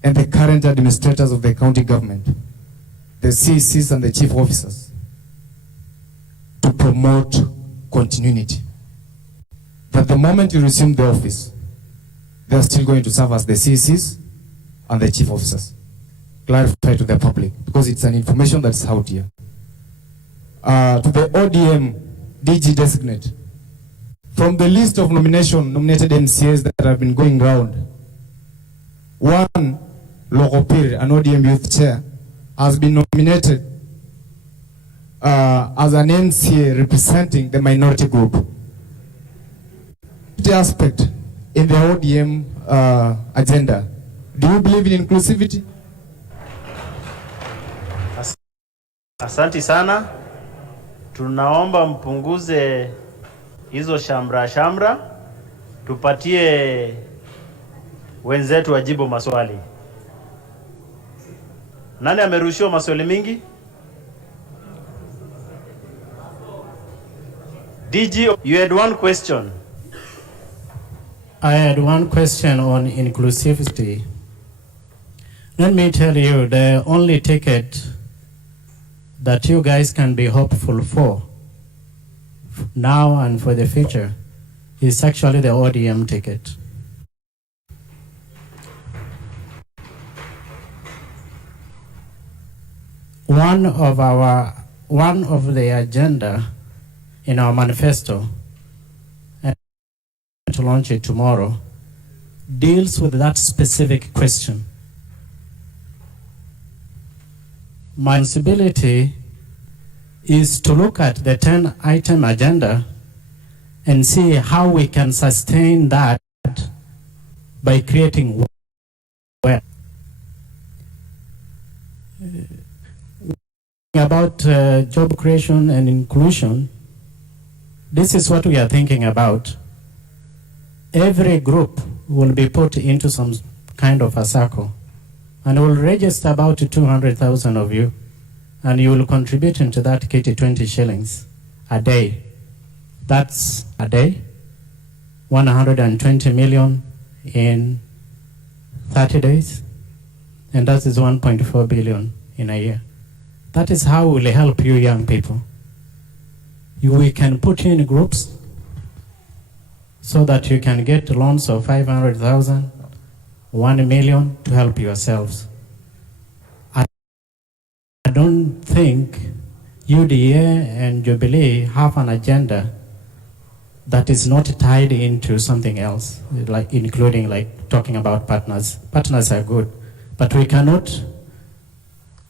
and the current administrators of the county government, the CECs and the chief officers, to promote continuity. That the moment you resume the office, they are still going to serve as the CECs and the chief officers. Clarify to the public, because it's an information that's out here. To the ODM DG designate, From the list of nominated MCAs that have been going round, one, Lokopir, an ODM youth chair, has been nominated as an MCA representing the minority group. The aspect in the ODM agenda, do you believe in inclusivity? Asanti sana. Tunaomba mpunguze hizo shamra, tupatie wenzetu wajibu maswali. Nani amerushiwa maswali mingi? DG, you had one question. I had one question on inclusivity. Let me tell you, the only ticket that you guys can be hopeful for now and for the future is actually the ODM ticket. One of the agenda in our manifesto, and to launch it tomorrow, deals with that specific question. My responsibility is to look at the 10-item agenda and see how we can sustain that by creating wealth. About job creation and inclusion, this is what we are thinking about. Every group will be put into some kind of a circle, and will register about 200,000 of you, and you will contribute into that kitty 20 shillings a day. That's a day, 120 million in 30 days, and that is 1.4 billion in a year. That is how we will help you young people. We can put you in groups so that you can get loans of 500,000, 1 million to help yourselves. I don't think UDA and Jubilee have an agenda that is not tied into something else, like including like talking about partners. Partners are good, but we cannot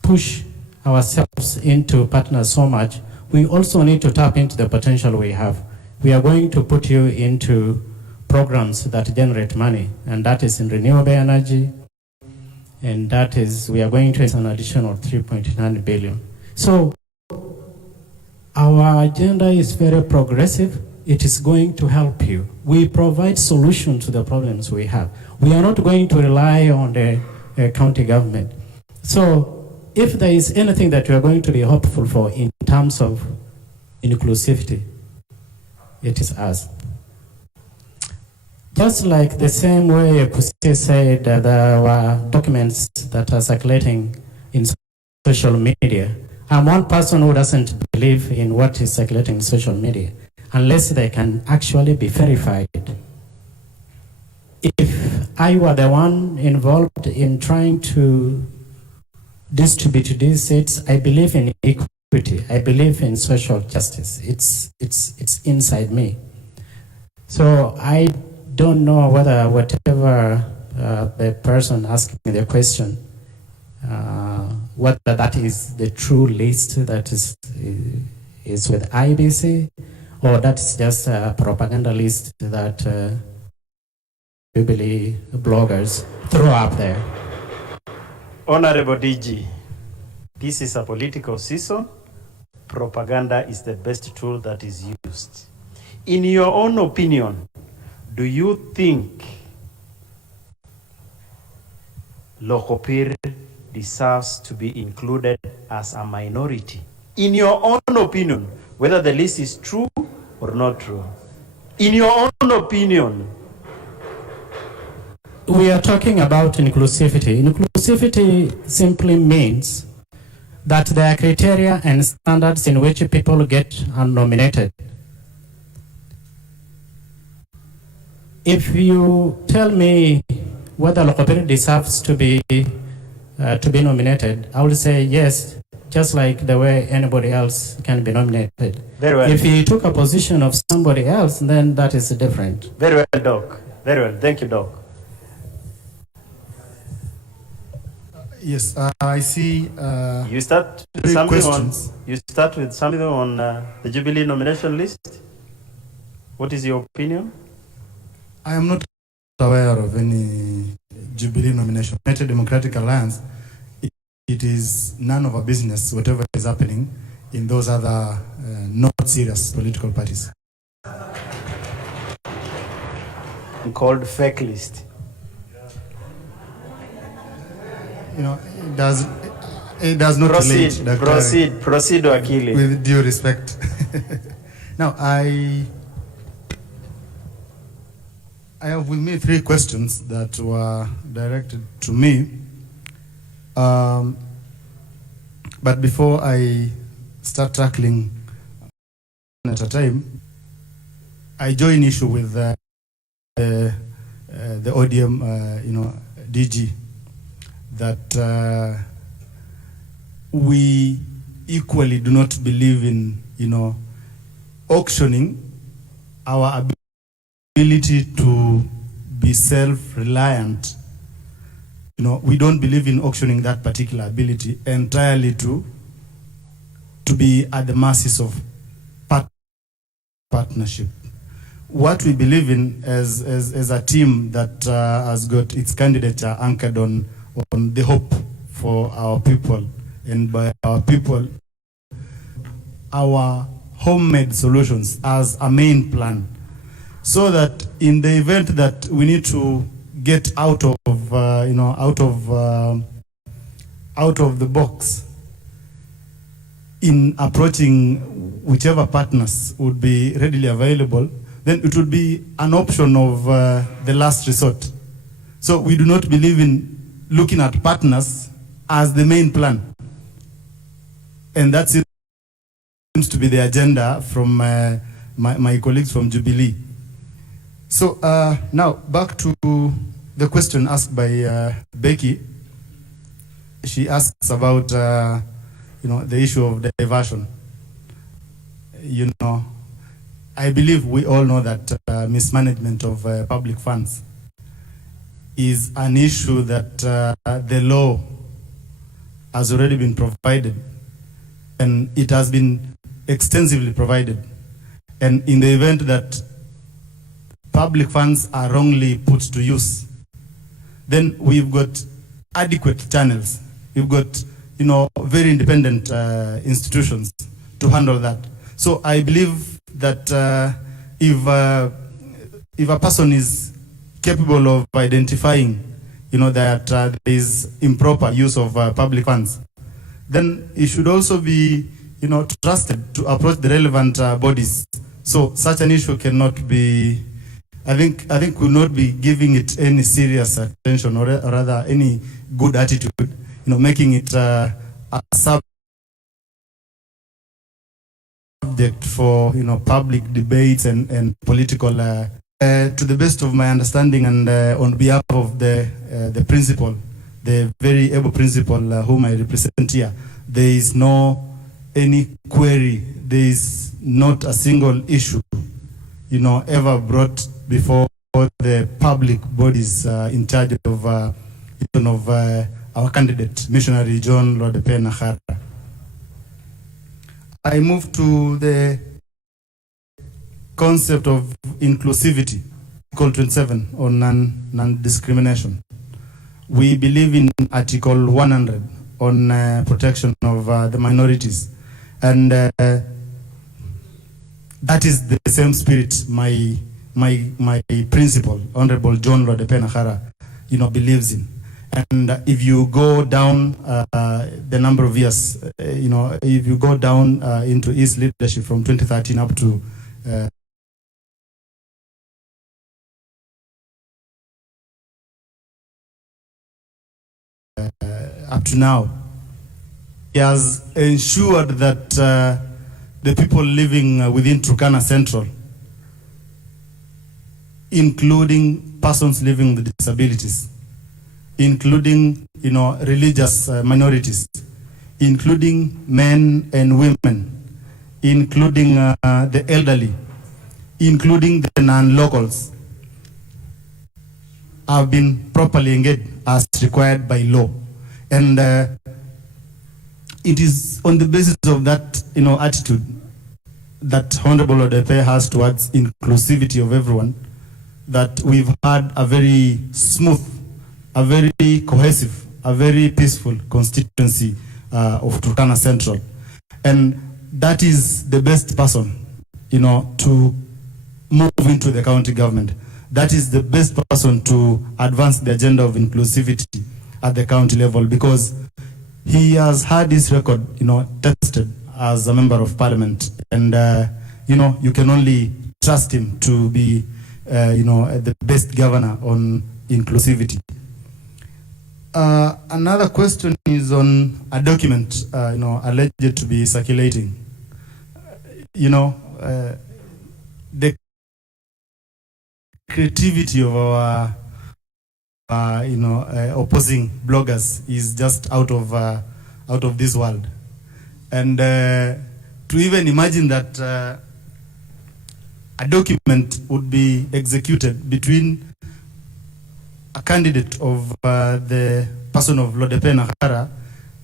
push ourselves into partners so much. We also need to tap into the potential we have. We are going to put you into programs that generate money, and that is in renewable energy, and that is, we are going to an additional 3.9 billion. So our agenda is very progressive. It is going to help you. We provide solutions to the problems we have. We are not going to rely on the county government. So if there is anything that we are going to be hopeful for in terms of inclusivity, it is us. Just like the same way Kusi said that there were documents that are circulating in social media. I'm one person who doesn't believe in what is circulating in social media unless they can actually be verified. If I were the one involved in trying to distribute these seats, I believe in equity. I believe in social justice. It's inside me. So I don't know whether whatever the person asking the question, whether that is the true list that is with IBC, or that's just a propaganda list that Jubilee bloggers throw up there. Honorable DG, this is a political season. Propaganda is the best tool that is used. In your own opinion, do you think Lokopir deserves to be included as a minority? In your own opinion, whether the list is true or not true. In your own opinion. We are talking about inclusivity. Inclusivity simply means that there are criteria and standards in which people get nominated. If you tell me whether Lokopir deserves to be nominated, I will say yes, just like the way anybody else can be nominated. Very well. If he took a position of somebody else, then that is different. Very well, Doc. Very well. Thank you, Doc. Yes, I see. You start with three something questions. on. You start with something on the Jubilee nomination list. What is your opinion? I am not aware of any Jubilee nomination. United Democratic Alliance, it is none of our business, whatever is happening in those other not serious political parties. Called fake list. You know, it does not relate. Proceed, Wakili. With due respect. Now, I have with me 3 questions that were directed to me. But before I start tackling at a time, I join issue with the ODM, DG, that we equally do not believe in, auctioning our ability to be self-reliant. We don't believe in auctioning that particular ability entirely to be at the mercies of partnership. What we believe in as a team that has got its candidature anchored on the hope for our people, and by our people, our homemade solutions as a main plan, so that in the event that we need to get out of the box in approaching whichever partners would be readily available, then it would be an option of the last resort. So we do not believe in looking at partners as the main plan. And that seems to be the agenda from my colleagues from Jubilee. So now back to the question asked by Becky. She asks about the issue of diversion. I believe we all know that mismanagement of public funds is an issue that the law has already been provided, and it has been extensively provided. And in the event that public funds are wrongly put to use, then we've got adequate channels. We've got, very independent institutions to handle that. So I believe that if a person is capable of identifying, that there is improper use of public funds, then it should also be, trusted to approach the relevant bodies. So such an issue cannot be, I think we'll not be giving it any serious attention, or rather any good attitude, making it a subject for, public debates and political. To the best of my understanding, and on behalf of the principal, the very able principal whom I represent here, there is no any query. There is not a single issue, ever brought before the public bodies in charge of our candidate, missionary John Lodwar. I move to the concept of inclusivity, Article 27 on non-discrimination. We believe in Article 100 on protection of the minorities, and that is the same spirit my principal, Honorable John Lodwar, believes in. And if you go down the number of years, if you go down into his leadership from 2013 up to now, he has ensured that the people living within Turkana Central, including persons living with disabilities, including religious minorities, including men and women, including the elderly, including the non-locals, have been properly engaged as required by law. And it is on the basis of that, attitude that Honorable Odepe has towards inclusivity of everyone, that we've had a very smooth, a very cohesive, a very peaceful constituency of Turkana Central. And that is the best person, to move into the county government. That is the best person to advance the agenda of inclusivity at the county level, because he has had his record, tested as a member of parliament. And, you can only trust him to be, the best governor on inclusivity. Another question is on a document, alleged to be circulating. The creativity of our, opposing bloggers is just out of this world. And to even imagine that a document would be executed between a candidate of the person of Lodepe Nakara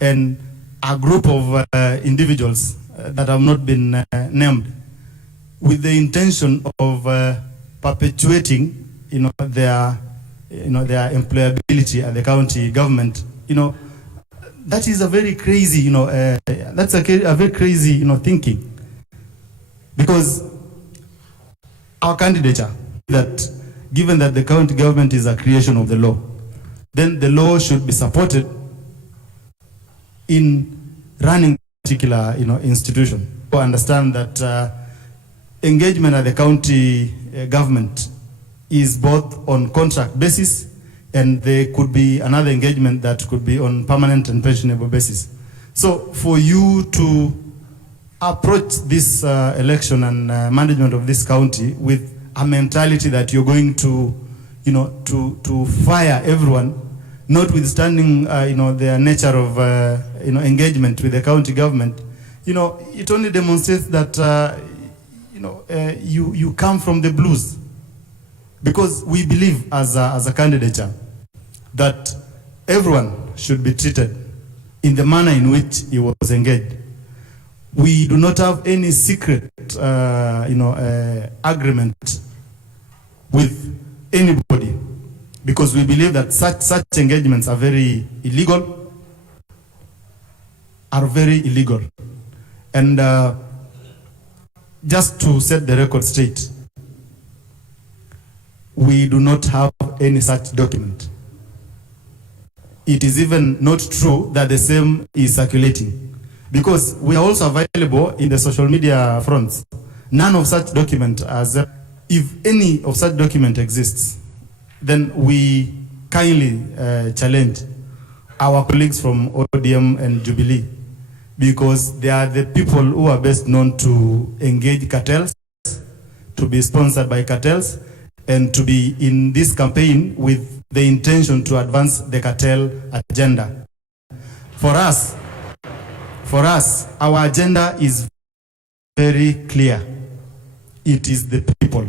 and a group of individuals that have not been named, with the intention of perpetuating, their employability at the county government, that is a very crazy, that's a very crazy, thinking. Because our candidature, that given that the county government is a creation of the law, then the law should be supported in running a particular, institution. To understand that engagement at the county government is both on contract basis, and there could be another engagement that could be on permanent and pensionable basis. So for you to approach this election and management of this county with a mentality that you're going to, to fire everyone, notwithstanding, their nature of, engagement with the county government, it only demonstrates that, you come from the blues. Because we believe as a candidature that everyone should be treated in the manner in which he was engaged. We do not have any secret, agreement with anybody, because we believe that such engagements are very illegal, And just to set the record straight, we do not have any such document. It is even not true that the same is circulating, because we are also available in the social media fronts. None of such document, if any of such document exists, then we kindly challenge our colleagues from ODM and Jubilee, because they are the people who are best known to engage cartels, to be sponsored by cartels, and to be in this campaign with the intention to advance the cartel agenda. For us, our agenda is very clear. It is the people,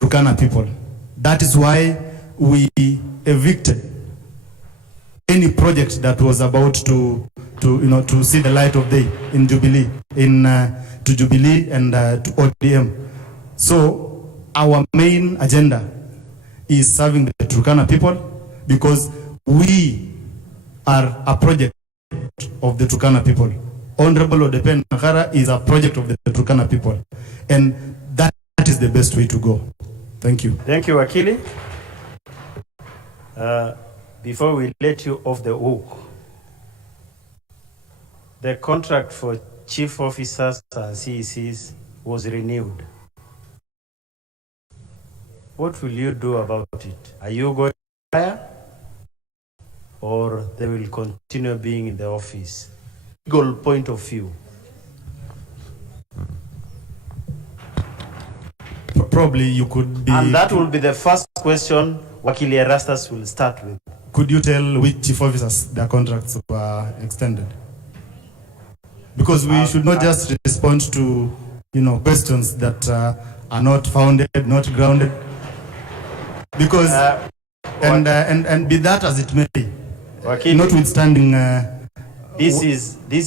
Turkana people. That is why we evicted any project that was about to see the light of day in Jubilee, to Jubilee and to ODM. So our main agenda is serving the Turkana people, because we are a project of the Turkana people. Honorable Odepe Nakara is a project of the Turkana people, and that is the best way to go. Thank you. Thank you, Wakili. Before we let you off the hook, the contract for chief officers and CECs was renewed. What will you do about it? Are you going to retire, or they will continue being in the office? Legal point of view. Probably you could be... And that will be the first question Wakili Erastus will start with. could you tell which chief officers their contracts were extended? Because we should not just respond to, questions that are not founded, not grounded. Because, and be that as it may, notwithstanding. This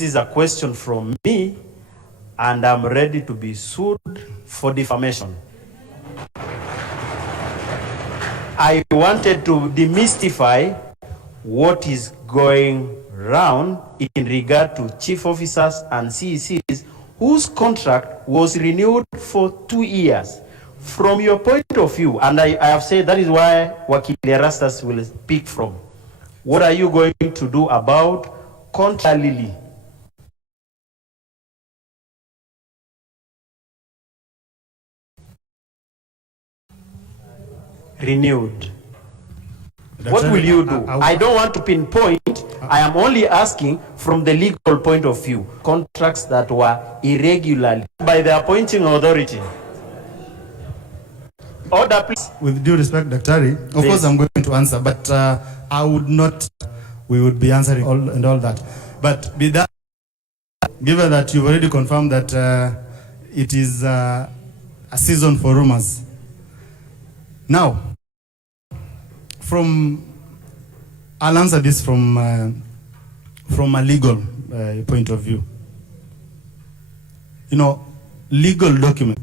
is a question from me, and I'm ready to be sued for defamation. I wanted to demystify what is going round in regard to chief officers and CECs whose contract was renewed for 2 years. From your point of view, and I have said that is why Wakili Erastus will speak from, what are you going to do about contrarily renewed? What will you do? I don't want to pinpoint. I am only asking from the legal point of view. Contracts that were irregularly by the appointing authority. Order, please. With due respect, Dr. Of course I'm going to answer, but I would not, we would be answering all that. But be that, given that you've already confirmed that it is a season for rumors. Now, I'll answer this from a legal point of view. Legal documents,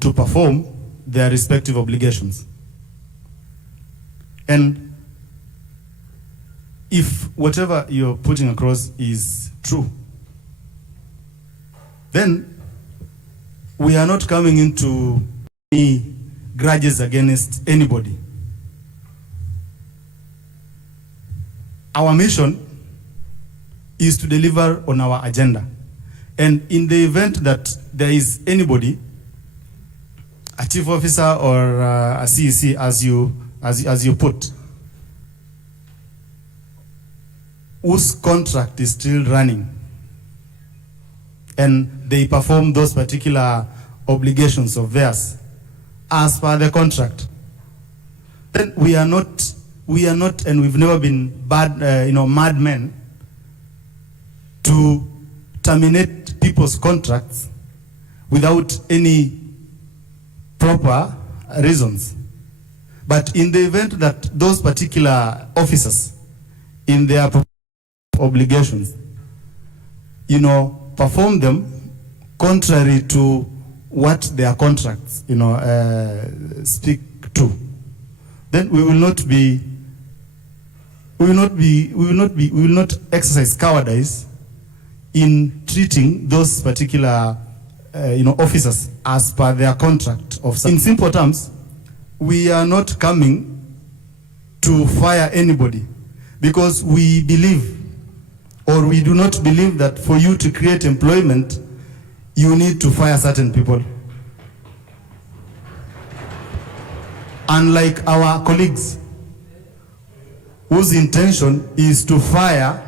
to perform their respective obligations. And if whatever you're putting across is true, then we are not coming into any grudges against anybody. Our mission is to deliver on our agenda. And in the event that there is anybody, a chief officer or a CEC, as you put, whose contract is still running, and they perform those particular obligations of theirs as per the contract, then we are not, and we've never been madmen to terminate people's contracts without any proper reasons. But in the event that those particular officers, in their obligations, perform them contrary to what their contracts, speak to, then we will not exercise cowardice in treating those particular, officers as per their contract of. In simple terms, we are not coming to fire anybody because we believe, or we do not believe, that for you to create employment, you need to fire certain people. Unlike our colleagues, whose intention is to fire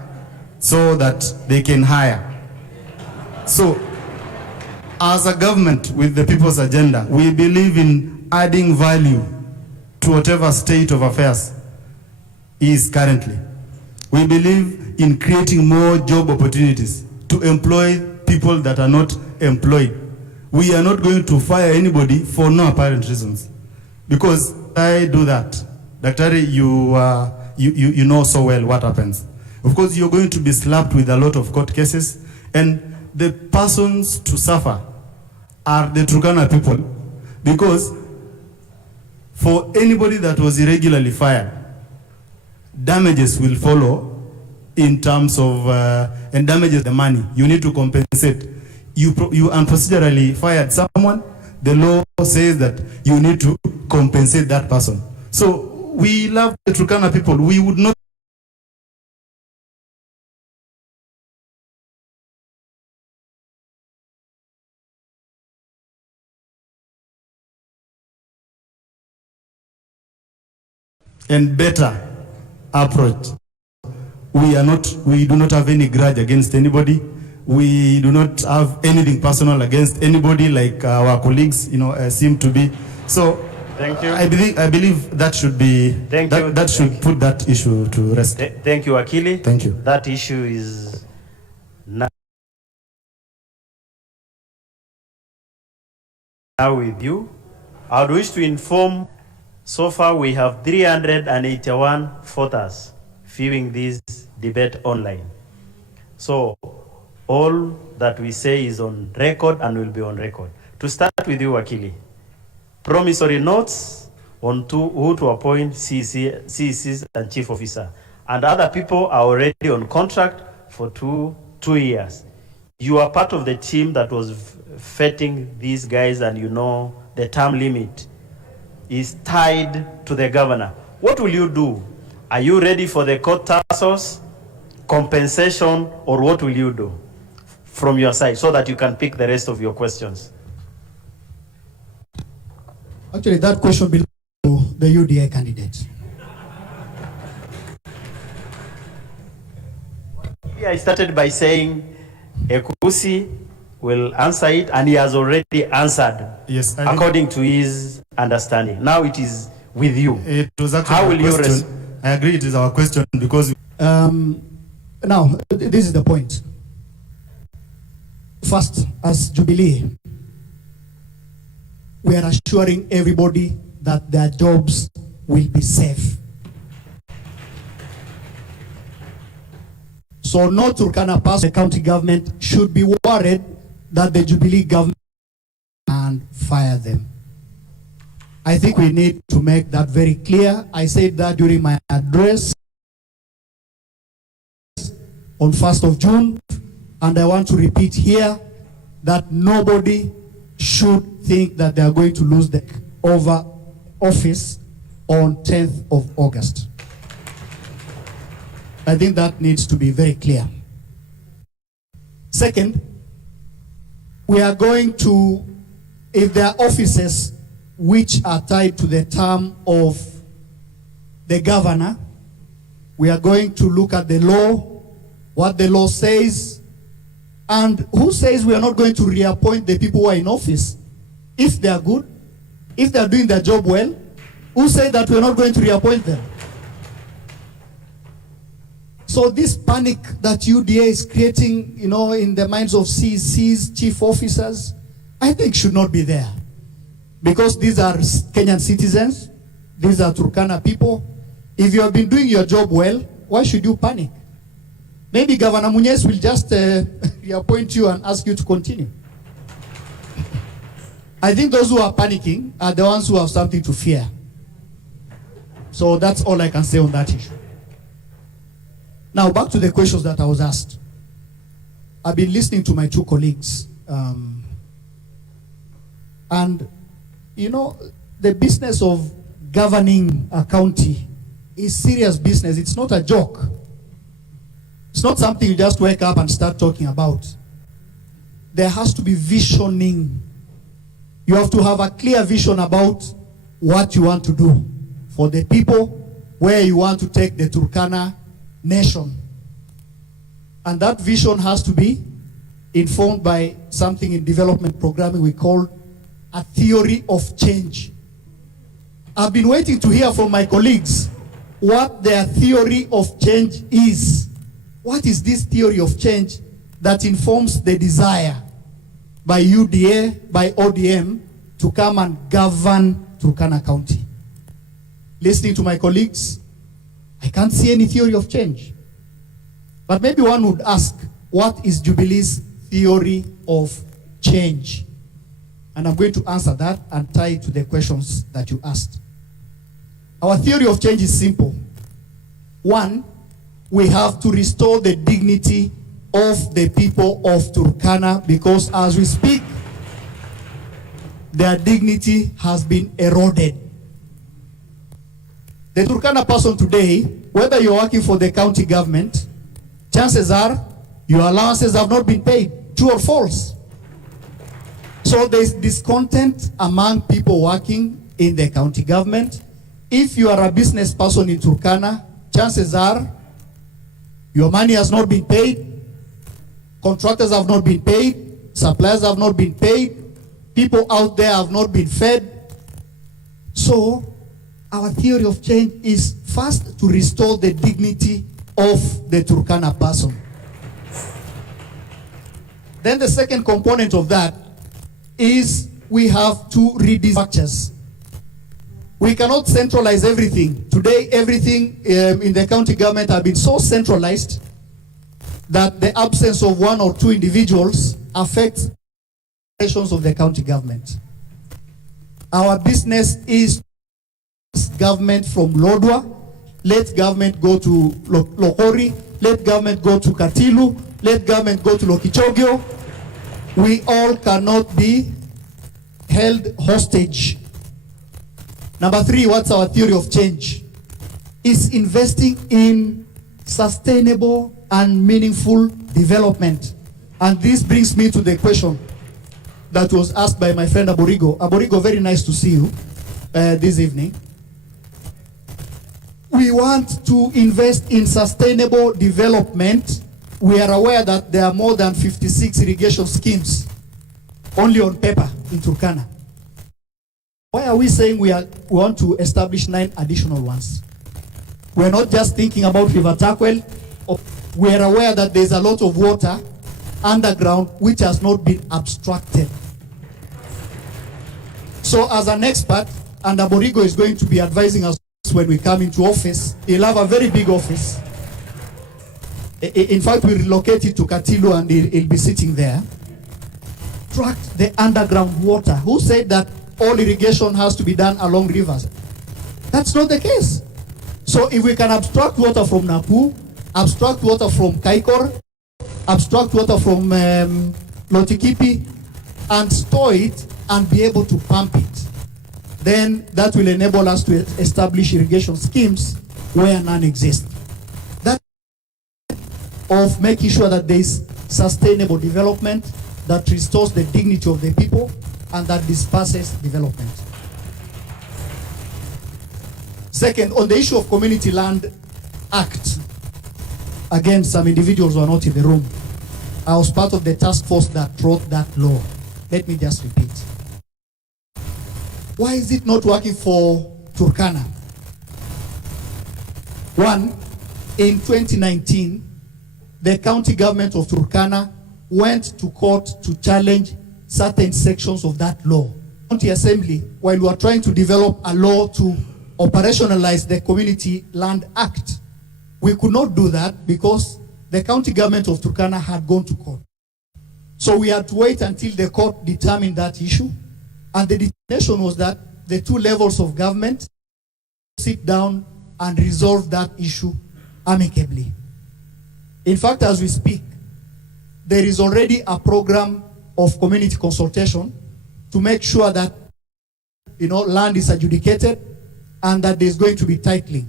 so that they can hire. So, as a government with the people's agenda, we believe in adding value to whatever state of affairs is currently. We believe in creating more job opportunities to employ people that are not employed. We are not going to fire anybody for no apparent reasons. Because I do that. Dr. You know so well what happens. Of course, you're going to be slapped with a lot of court cases, and the persons to suffer are the Turkana people, because for anybody that was irregularly fired, damages will follow in terms of, and damages the money. You need to compensate. You unprocedurally fired someone, the law says that you need to compensate that person. So we love the Turkana people. We would not and better approach. We do not have any grudge against anybody. We do not have anything personal against anybody, like our colleagues, seem to be. So Thank you. I believe that should be, Thank you. that should put that issue to rest. Thank you, Akili. Thank you. That issue is now with you. I would wish to inform, so far we have 381 voters viewing this debate online. So all that we say is on record and will be on record. To start with you, Akili, promissory notes on who to appoint CECs and chief officer. And other people are already on contract for two years. You are part of the team that was vetting these guys, and you know the term limit is tied to the governor. What will you do? Are you ready for the court tussles, compensation, or what will you do from your side so that you can pick the rest of your questions? Actually, that question belongs to the UDA candidate. I started by saying Ekusi will answer it, and he has already answered. Yes, according to his understanding. Now it is with you. It was actually how will you I agree, it is our question because now this is the point. First, as Jubilee, we are assuring everybody that their jobs will be safe. So no Turkana person, the county government should be worried that the Jubilee government and fire them. I think we need to make that very clear. I said that during my address on 1st of June, and I want to repeat here that nobody should think that they are going to lose the over office on 10th of August. I think that needs to be very clear. Second, we are going to, if there are offices which are tied to the term of the governor, we are going to look at the law, what the law says, and who says we are not going to reappoint the people who are in office. If they are good, if they are doing their job well, who says that we are not going to reappoint them? So this panic that UDA is creating, you know, in the minds of CECs, chief officers, I think should not be there. Because these are Kenyan citizens, these are Turkana people. If you have been doing your job well, why should you panic? Maybe Governor Muñez will just reappoint you and ask you to continue. I think those who are panicking are the ones who have something to fear. So that's all I can say on that issue. Now, back to the questions that I was asked. I've been listening to my two colleagues. And, you know, the business of governing a county is serious business. It's not a joke. It's not something you just wake up and start talking about. There has to be visioning. You have to have a clear vision about what you want to do for the people, where you want to take the Turkana nation. And that vision has to be informed by something in development programming we call a theory of change. I've been waiting to hear from my colleagues what their theory of change is. What is this theory of change that informs the desire by UDA, by ODM, to come and govern Turkana County? Listening to my colleagues, I can't see any theory of change. But maybe one would ask, what is Jubilee's theory of change? And I'm going to answer that and tie it to the questions that you asked. Our theory of change is simple. One, we have to restore the dignity of the people of Turkana, because as we speak, their dignity has been eroded. The Turkana person today, whether you're working for the county government, chances are your allowances have not been paid. True or false? So there's discontent among people working in the county government. If you are a business person in Turkana, chances are your money has not been paid, contractors have not been paid, suppliers have not been paid, people out there have not been fed. So our theory of change is first to restore the dignity of the Turkana person. Then the second component of that is we have to redesign structures. We cannot centralize everything. Today, everything in the county government have been so centralized that the absence of one or two individuals affects operations of the county government. Our business is government from Lodwar, let government go to Lokori, let government go to Katilu, let government go to Lokichogyo. We all cannot be held hostage. Number three, what's our theory of change? Is investing in sustainable and meaningful development. And this brings me to the question that was asked by my friend Aborigo. Aborigo, very nice to see you this evening. We want to invest in sustainable development. We are aware that there are more than 56 irrigation schemes only on paper in Turkana. Why are we saying we want to establish 9 additional ones? We're not just thinking about River Takwel. We are aware that there's a lot of water underground which has not been abstracted. So as an expert, and Aborigo is going to be advising us when we come into office, he'll have a very big office. In fact, we relocate it to Katilu and he'll be sitting there. Track the underground water. Who said that all irrigation has to be done along rivers? That's not the case. So if we can abstract water from Napu, abstract water from Kaikor, abstract water from Lotikipi, and store it and be able to pump it, then that will enable us to establish irrigation schemes where none exist. That of making sure that there is sustainable development that restores the dignity of the people and that disperses development. Second, on the issue of Community Land Act, again, some individuals were not in the room. I was part of the task force that wrote that law. Let me just repeat. Why is it not working for Turkana? One, in 2019, the county government of Turkana went to court to challenge certain sections of that law. County Assembly, while we are trying to develop a law to operationalize the Community Land Act, we could not do that because the county government of Turkana had gone to court. So we had to wait until the court determined that issue. And the determination was that the 2 levels of government sit down and resolve that issue amicably. In fact, as we speak, there is already a program of community consultation to make sure that land is adjudicated and that there's going to be titling.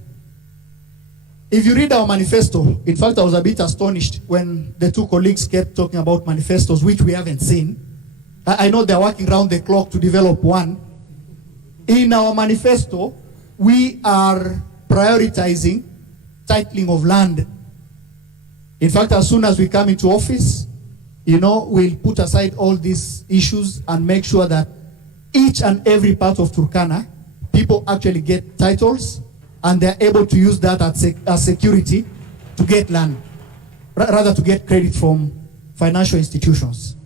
If you read our manifesto, in fact, I was a bit astonished when the 2 colleagues kept talking about manifestos, which we haven't seen. I know they're working around the clock to develop one. In our manifesto, we are prioritizing titling of land. In fact, as soon as we come into office, we'll put aside all these issues and make sure that each and every part of Turkana, people actually get titles and they're able to use that as security to get land, rather to get credit from financial institutions.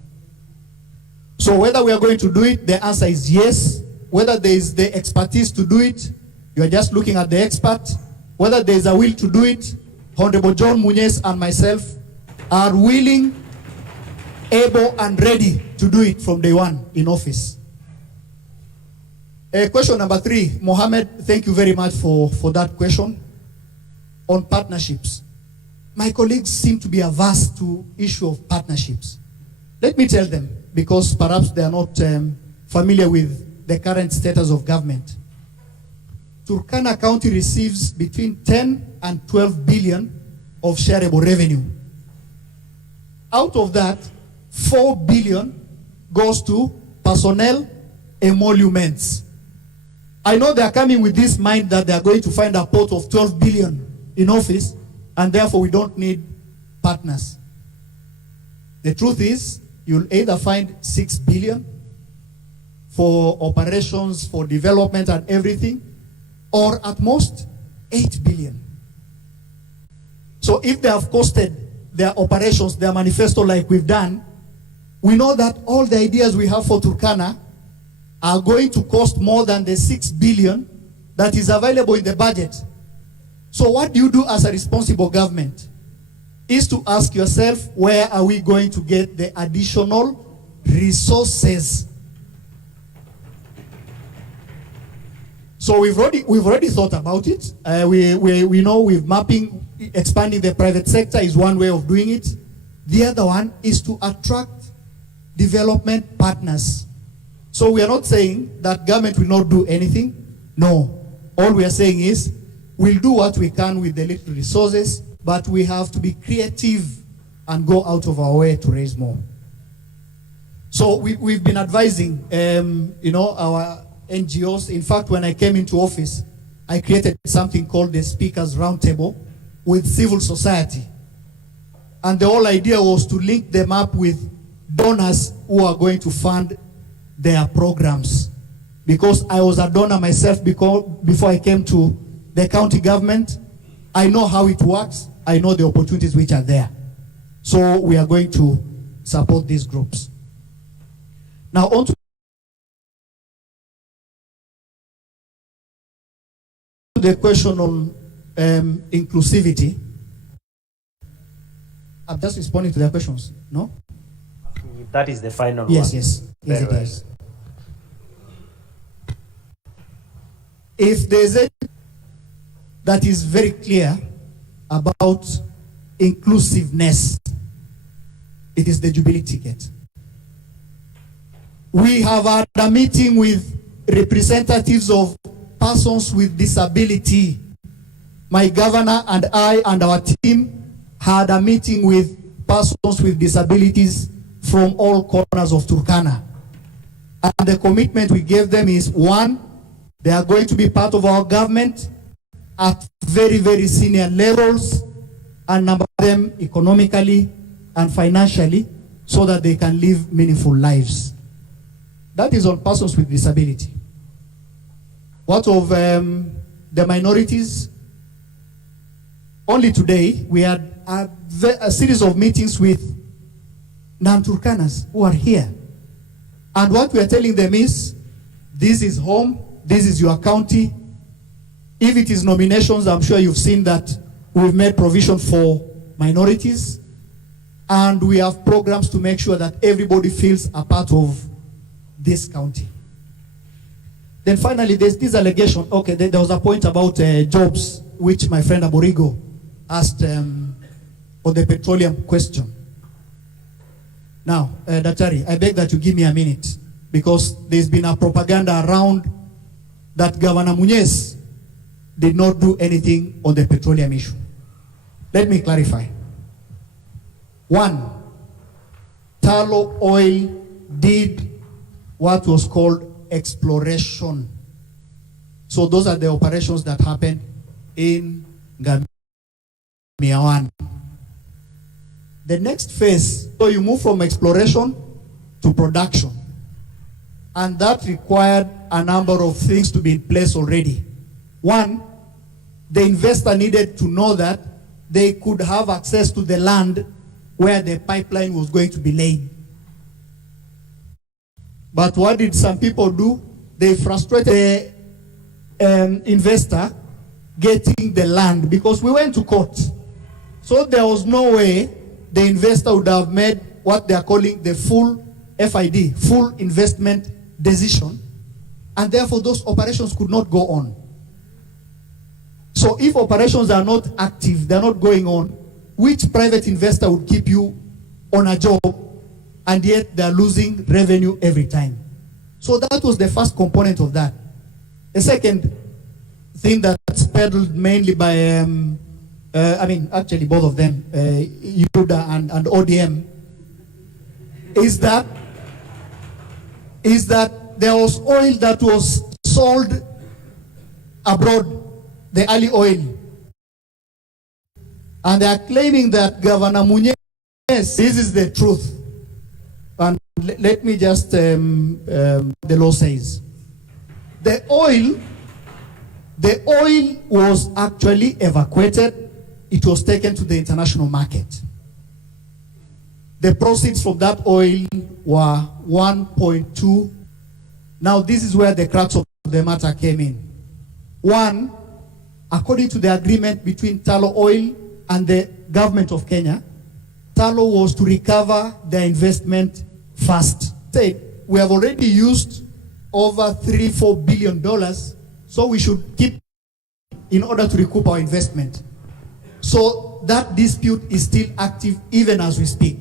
So whether we are going to do it, the answer is yes. Whether there is the expertise to do it, you are just looking at the expert. Whether there is a will to do it, Honorable John Munez and myself are willing, able and ready to do it from day one in office. Question number 3, Mohammed, thank you very much for that question. On partnerships. My colleagues seem to be averse to issue of partnerships. Let me tell them, because perhaps they are not familiar with the current status of government. Turkana County receives between 10 and 12 billion of shareable revenue. Out of that, 4 billion goes to personnel emoluments. I know they are coming with this mind that they are going to find a pot of 12 billion in office, and therefore we don't need partners. The truth is, you'll either find 6 billion, for operations, for development and everything, or at most 8 billion. So if they have costed their operations, their manifesto like we've done, we know that all the ideas we have for Turkana are going to cost more than the 6 billion that is available in the budget. So what do you do as a responsible government? Is to ask yourself, where are we going to get the additional resources? So we've already thought about it. We know we're mapping, expanding the private sector is one way of doing it. The other one is to attract development partners. So we are not saying that government will not do anything. No. All we are saying is we'll do what we can with the little resources, but we have to be creative and go out of our way to raise more. So we've been advising, our NGOs. In fact, when I came into office, I created something called the Speakers Roundtable with civil society. And the whole idea was to link them up with donors who are going to fund their programs. Because I was a donor myself before I came to the county government, I know how it works. I know the opportunities which are there. So we are going to support these groups. Now on to the question on inclusivity. I'm just responding to their questions, no? That is the final one. Yes, it is. If there's a that is very clear about inclusiveness, it is the Jubilee ticket. We have had a meeting with representatives of persons with disability. My governor and I and our team had a meeting with persons with disabilities from all corners of Turkana. And the commitment we gave them is, one, they are going to be part of our government at very, very senior levels, and number them economically and financially so that they can live meaningful lives. That is on persons with disability. What of the minorities? Only today, we had a series of meetings with non-Turkanas who are here. And what we are telling them is, this is home, this is your county. If it is nominations, I'm sure you've seen that we've made provision for minorities. And we have programs to make sure that everybody feels a part of this county. Then finally, there's this allegation. Okay, there was a point about jobs, which my friend Aborigo asked for the petroleum question. Now, Daktari, I beg that you give me a minute, because there's been a propaganda around that Governor Munez did not do anything on the petroleum issue. Let me clarify. One, Tullow Oil did what was called exploration. So those are the operations that happened in Ngamia 1. The next phase, so you move from exploration to production. And that required a number of things to be in place already. One, the investor needed to know that they could have access to the land where the pipeline was going to be laid. But what did some people do? They frustrated the investor getting the land, because we went to court. So there was no way the investor would have made what they are calling the full FID, full investment decision, and therefore those operations could not go on. So if operations are not active, they're not going on, which private investor would keep you on a job and yet they're losing revenue every time? So that was the first component of that. The second thing that's peddled mainly by, actually both of them, UDA and ODM, is that there was oil that was sold abroad, the Ali oil. And they are claiming that Governor Munez, this is the truth, And let me just, the law says, the oil was actually evacuated. It was taken to the international market. The proceeds from that oil were 1.2. Now this is where the crux of the matter came in. One, according to the agreement between Talo Oil and the government of Kenya, Talo was to recover their investment fast. Say, we have already used over $3-4 billion, so we should keep in order to recoup our investment. So that dispute is still active even as we speak.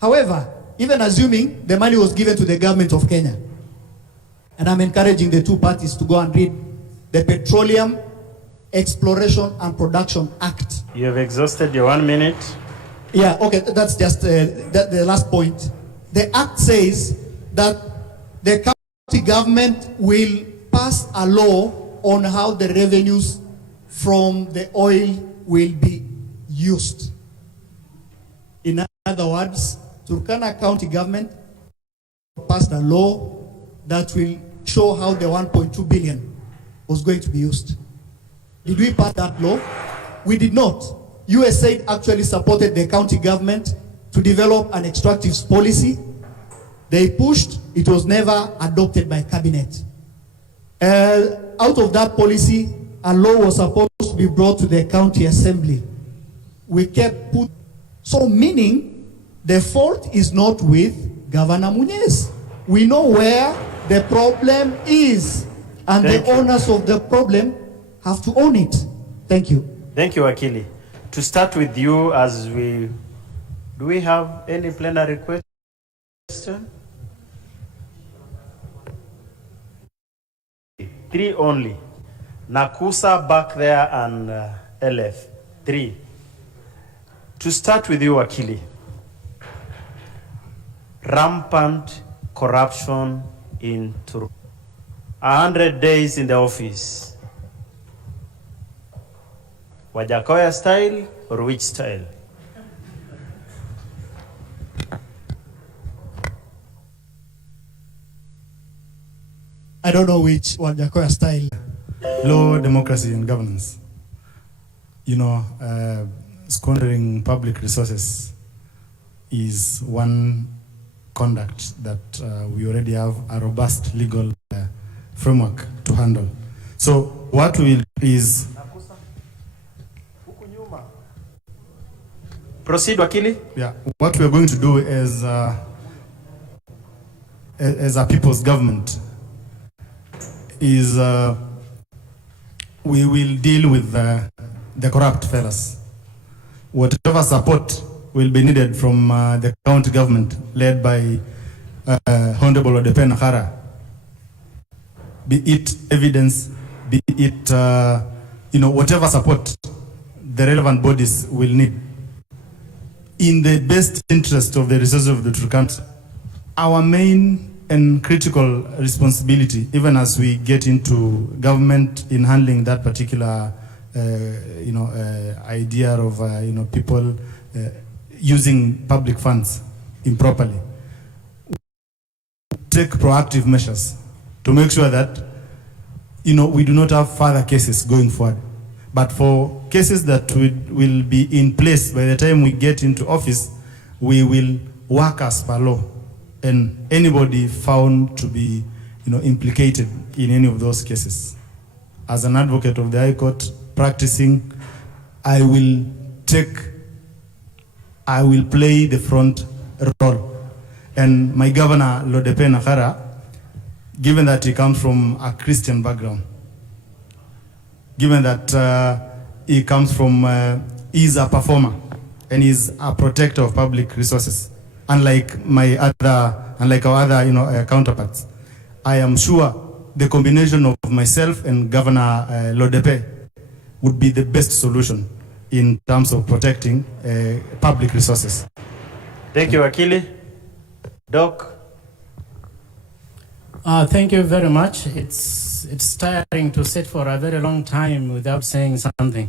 However, even assuming the money was given to the government of Kenya, and I'm encouraging the two parties to go and read the Petroleum Exploration and Production Act. You have exhausted your 1 minute. Yeah, okay, that's just the last point. The act says that the county government will pass a law on how the revenues from the oil will be used. In other words, Turkana County government passed a law that will show how the 1.2 billion was going to be used. Did we pass that law? We did not. USAID actually supported the county government to develop an extractives policy. They pushed, it was never adopted by cabinet. Out of that policy, a law was supposed to be brought to the county assembly. We kept put, so meaning the fault is not with Governor Munez. We know where the problem is, and the owners of the problem have to own it. Thank you. Thank you, Akili. To start with you, do we have any plenary question? 3 only. Nakusa back there and LF. 3. To start with you, Akili. Rampant corruption in Turkana. 100 days in the office. Wajakoya style or which style? I don't know which Wajakoya style. Law, democracy, and governance. You know, squandering public resources is one conduct that we already have a robust legal framework to handle. So what we is... Proceed, Wakili. Yeah, what we're going to do as a people's government is we will deal with the corrupt fellas. Whatever support will be needed from the county government led by Honorable Lodwar Nakara, be it evidence, be it whatever support the relevant bodies will need, in the best interest of the resources of the Turkana. Our main and critical responsibility, even as we get into government in handling that particular idea of people using public funds improperly, take proactive measures to make sure that we do not have further cases going forward. But for cases that will be in place by the time we get into office, we will work as per law, and anybody found to be implicated in any of those cases. As an advocate of the High Court practicing, I will play the front role. And my governor, Lodwar Nakara, given that he comes from a Christian background, given that he comes from, he's a performer and he's a protector of public resources, unlike our other counterparts, I am sure the combination of myself and Governor Lodwar would be the best solution in terms of protecting public resources. Thank you, Akili. Doc. Thank you very much. It's tiring to sit for a very long time without saying something.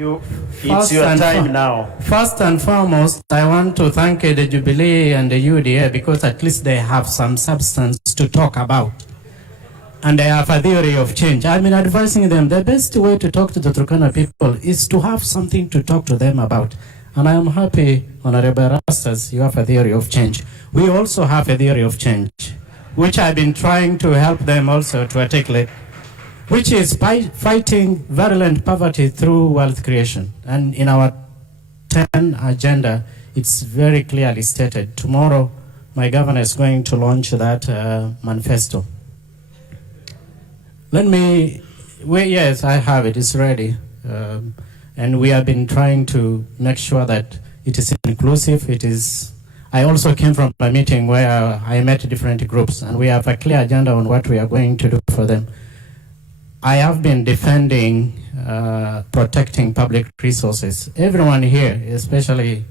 It's your time now. First and foremost, I want to thank the Jubilee and the UDA because at least they have some substance to talk about. And they have a theory of change. I've been advising them the best way to talk to the Turkana people is to have something to talk to them about. And I am happy, Honorable Rastas, you have a theory of change. We also have a theory of change, which I've been trying to help them also to articulate, which is fighting virulent poverty through wealth creation. And in our 10 agenda, it's very clearly stated. Tomorrow, my governor is going to launch that manifesto. Yes, I have it, it's ready. And we have been trying to make sure that it is inclusive. I also came from a meeting where I met different groups, and we have a clear agenda on what we are going to do for them. I have been defending protecting public resources. Everyone here, especially,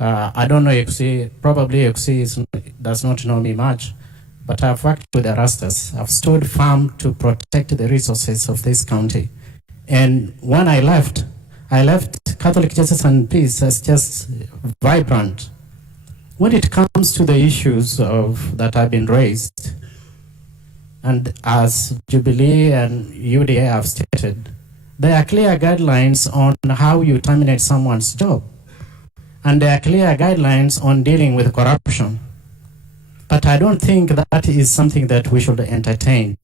I don't know probably does not know me much, but I've worked with the Rastas. I've stood firm to protect the resources of this county. And when I left Catholic Justice and Peace as just vibrant. When it comes to the issues that have been raised, and as Jubilee and UDA have stated, there are clear guidelines on how you terminate someone's job. And there are clear guidelines on dealing with corruption. But I don't think that is something that we should entertain.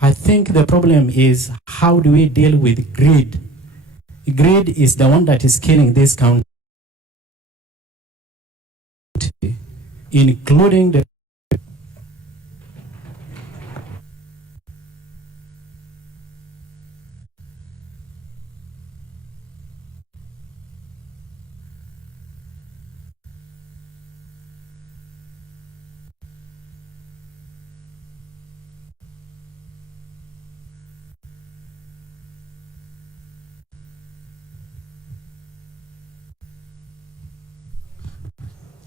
I think the problem is, how do we deal with greed? Greed is the one that is killing this county, including the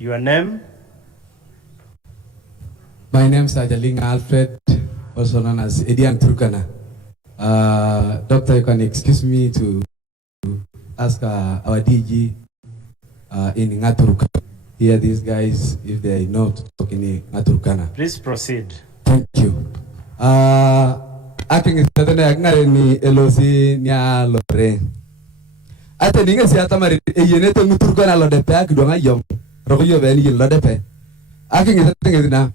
Your name? My name is Ajaling Alfred, also known as Edian Turkana. Doctor, you can excuse me to ask our DG in Ngaturkana. Here, these guys, if they know to talk in Ngaturkana. Please proceed. Thank you. I think it's ni elosi nya lore. Ate ninga si atamari eyenete Ngaturkana lo depe akidonga yom. Royo beni lo depe. I think it's na.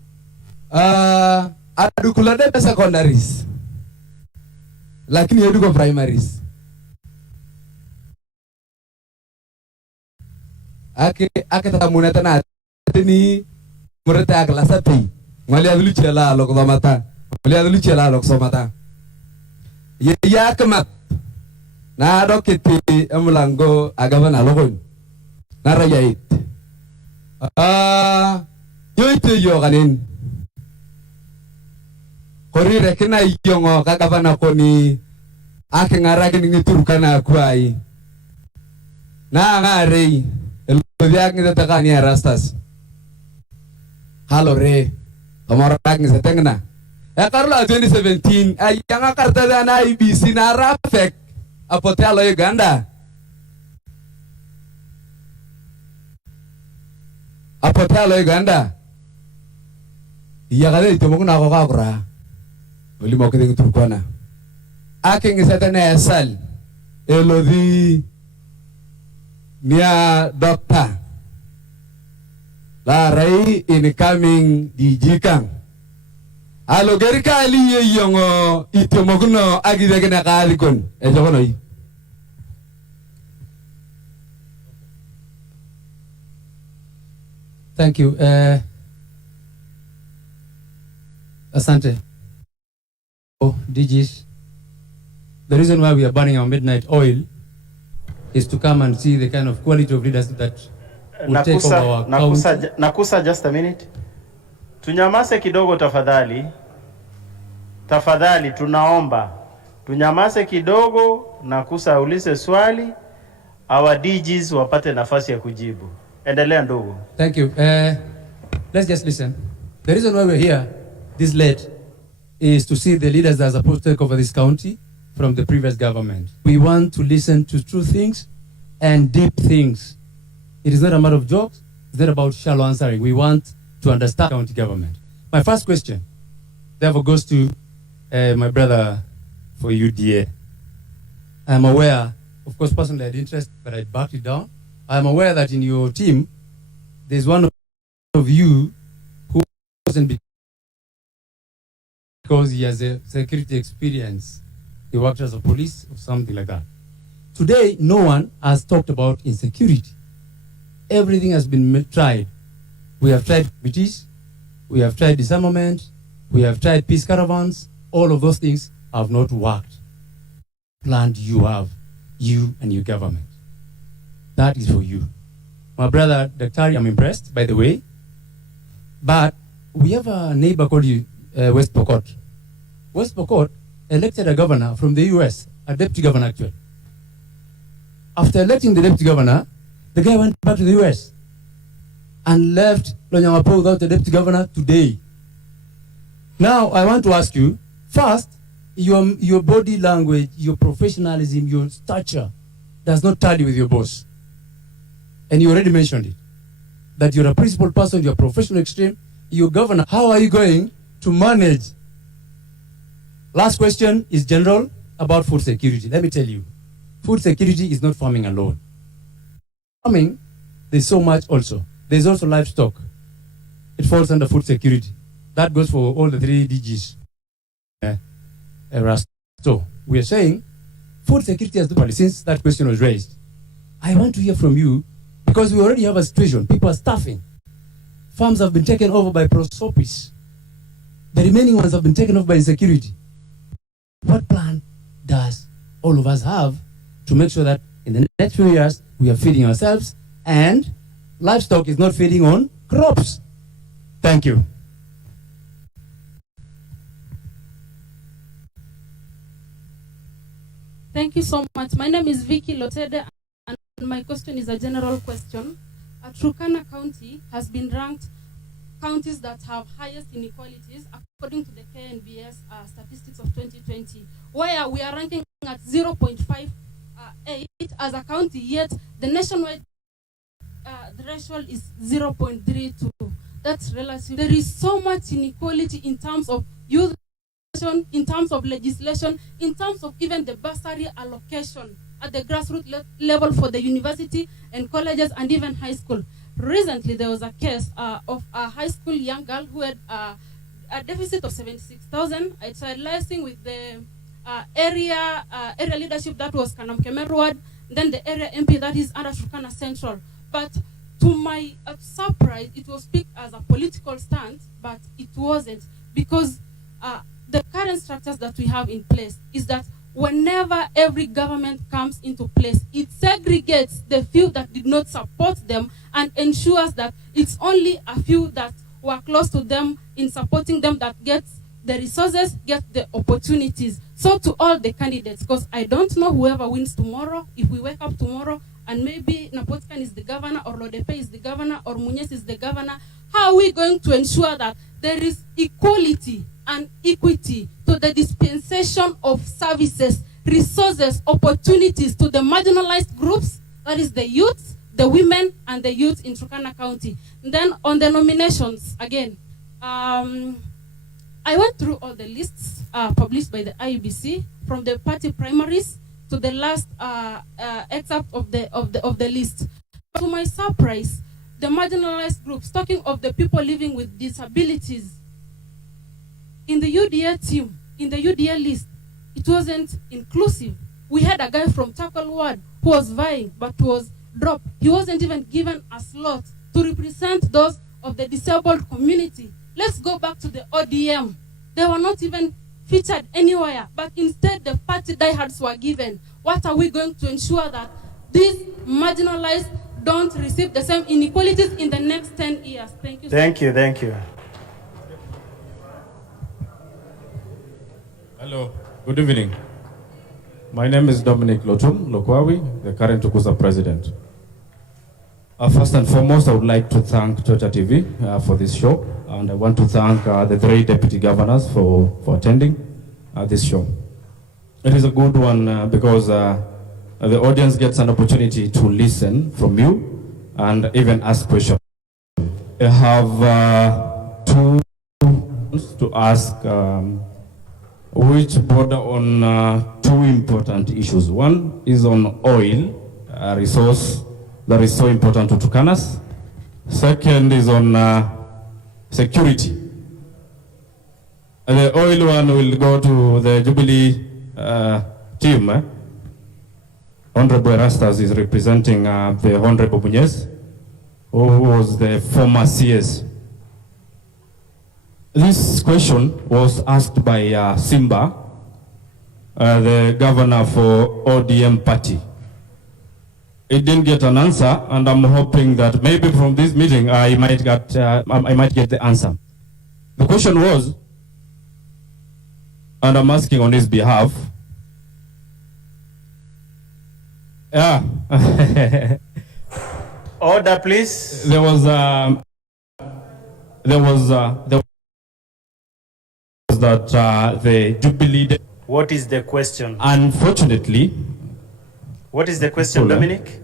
Adukula depe secondaries. Lakini eduko primaries. Ake tamuneta na tini mureta aklasa pi. Ngali adulu chela lok somata. Ngali adulu chela lok somata. Ya kemat. Na dokiti emulango agavana lokon. Na rayait. Yoite yo kanin. Kori rekena yongo kagavana koni ake ngaragi ni Turkana kuai. Na ngari elodiak ni takani Rastas. Halo re. Kamorak ni setengna. Karlo 2017 yang karta dana IBC na rafek apote alo Uganda. Apote alo Uganda. Iya kale itu mo na ko kakura. Wali mo kiding Turkana. Aking setengna esal. Elodi Nia dokta la rai incoming dijikang alo gerika ali yongo itomogno agide na kalikon ejogonoi. Thank you. Asante. DGs, the reason why we are burning our midnight oil is to come and see the kind of quality of leaders that will take over our county. Nakusa, just a minute. Tunyamase kidogo tafadhali. Tafadhali tunaomba. Tunyamase kidogo, Nakusa ulise swali, our DGs wapate nafasi ya kujibu. Endelea ndugu. Thank you. Let's just listen. The reason why we're here this late is to see the leaders that are supposed to take over this county from the previous government. We want to listen to true things and deep things. It is not a matter of jokes. It's not about shallow answering. We want to understand county government. My first question, therefore, goes to my brother for UDA. I am aware, of course, personally I had interest, but I backed it down. I am aware that in your team, there's one of you who wasn't because he has a security experience. He worked as a police or something like that. Today, no one has talked about insecurity. Everything has been tried. We have tried committees, we have tried disarmament, we have tried peace caravans. All of those things have not worked. Planned you have, you and your government. That is for you. My brother, Dr. I'm impressed, by the way. But we have a neighbor called West Pokot. West Pokot elected a governor from the US, a deputy governor actually. After electing the deputy governor, the guy went back to the US and left Lonyangapo without a deputy governor today. Now, I want to ask you, first, your body language, your professionalism, your stature does not tally with your boss. And you already mentioned it, that you're a principal person, you're a professional extreme, you're governor. How are you going to manage? Last question is general about food security. Let me tell you, food security is not farming alone. Farming, there's so much also. There's also livestock. It falls under food security. That goes for all the 3 DGs. So we are saying food security has been since that question was raised. I want to hear from you because we already have a situation. People are starving. Farms have been taken over by prosopis. The remaining ones have been taken over by insecurity. What plan does all of us have to make sure that in the next few years we are feeding ourselves and livestock is not feeding on crops? Thank you. Thank you so much. My name is Vicky Lotede, and my question is a general question. Turkana County has been ranked counties that have highest inequalities according to the KNBS statistics of 2020, where we are ranking at 0.58 as a county, yet the nationwide threshold is 0.32. That's relative. There is so much inequality in terms of youth, in terms of legislation, in terms of even the bursary allocation at the grassroots level for the university and colleges and even high school. Recently, there was a case of a high school young girl who had a deficit of 76,000. I tried liaising with the area leadership that was Kanamkemer Ward, then the area MP that is under Turkana Central. But to my surprise, it was picked as a political stance, but it wasn't, because the current structures that we have in place is that whenever every government comes into place, it segregates the few that did not support them and ensures that it's only a few that were close to them in supporting them that gets the resources, get the opportunities. So to all the candidates, because I don't know whoever wins tomorrow, if we wake up tomorrow and maybe Napotkan is the governor, or Lodepe is the governor, or Munyes is the governor, how are we going to ensure that there is equality and equity to the dispensation of services, resources, opportunities to the marginalized groups, that is the youth, the women, and the youth in Turkana County? And then on the nominations, again, I went through all the lists published by the IEBC, from the party primaries to the last excerpt of the list. But to my surprise, the marginalized groups, talking of the people living with disabilities, in the UDA team, in the UDA list, it wasn't inclusive. We had a guy from Tackle Ward who was vying but was dropped. He wasn't even given a slot to represent those of the disabled community. Let's go back to the ODM. They were not even featured anywhere, but instead the party diehards were given. What are we going to ensure that these marginalized don't receive the same inequalities in the next 10 years? Thank you. Thank you, thank you. Hello, good evening. My name is Dominic Lotum Lokwawi, the current Tukusa president. First and foremost, I would like to thank Chocha TV for this show, and I want to thank the 3 deputy governors for attending this show. It is a good one because the audience gets an opportunity to listen from you and even ask questions. I have two to ask which border on two important issues. One is on oil, a resource that is so important to Turkanas. Second is on security. The oil one will go to the Jubilee team. Honorable Erastus is representing the Honorable Bunyes, who was the former CS. This question was asked by Simba, the governor for ODM party. It didn't get an answer, and I'm hoping that maybe from this meeting I might get the answer. The question was, and I'm asking on his behalf. Yeah. Order, please. There was that the Jubilee. What is the question? Unfortunately. What is the question, Cool, Dominic?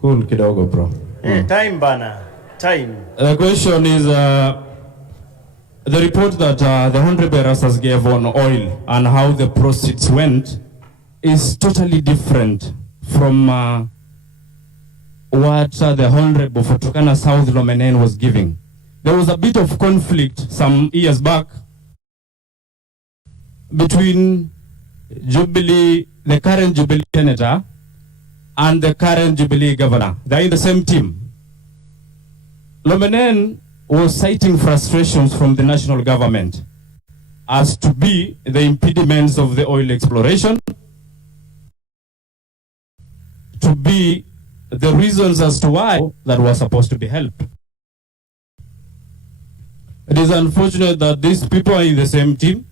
Cool kidogo, bro. Hey, time, Bana. Time. The question is the report that the Honorable Erastus gave on oil and how the proceeds went is totally different from what the Honorable for Turkana South Lomenen was giving. There was a bit of conflict some years back between Jubilee, the current Jubilee senator, and the current Jubilee governor. They're in the same team. Lomenen was citing frustrations from the national government as to be the impediments of the oil exploration, to be the reasons as to why that was supposed to be helped. It is unfortunate that these people are in the same team.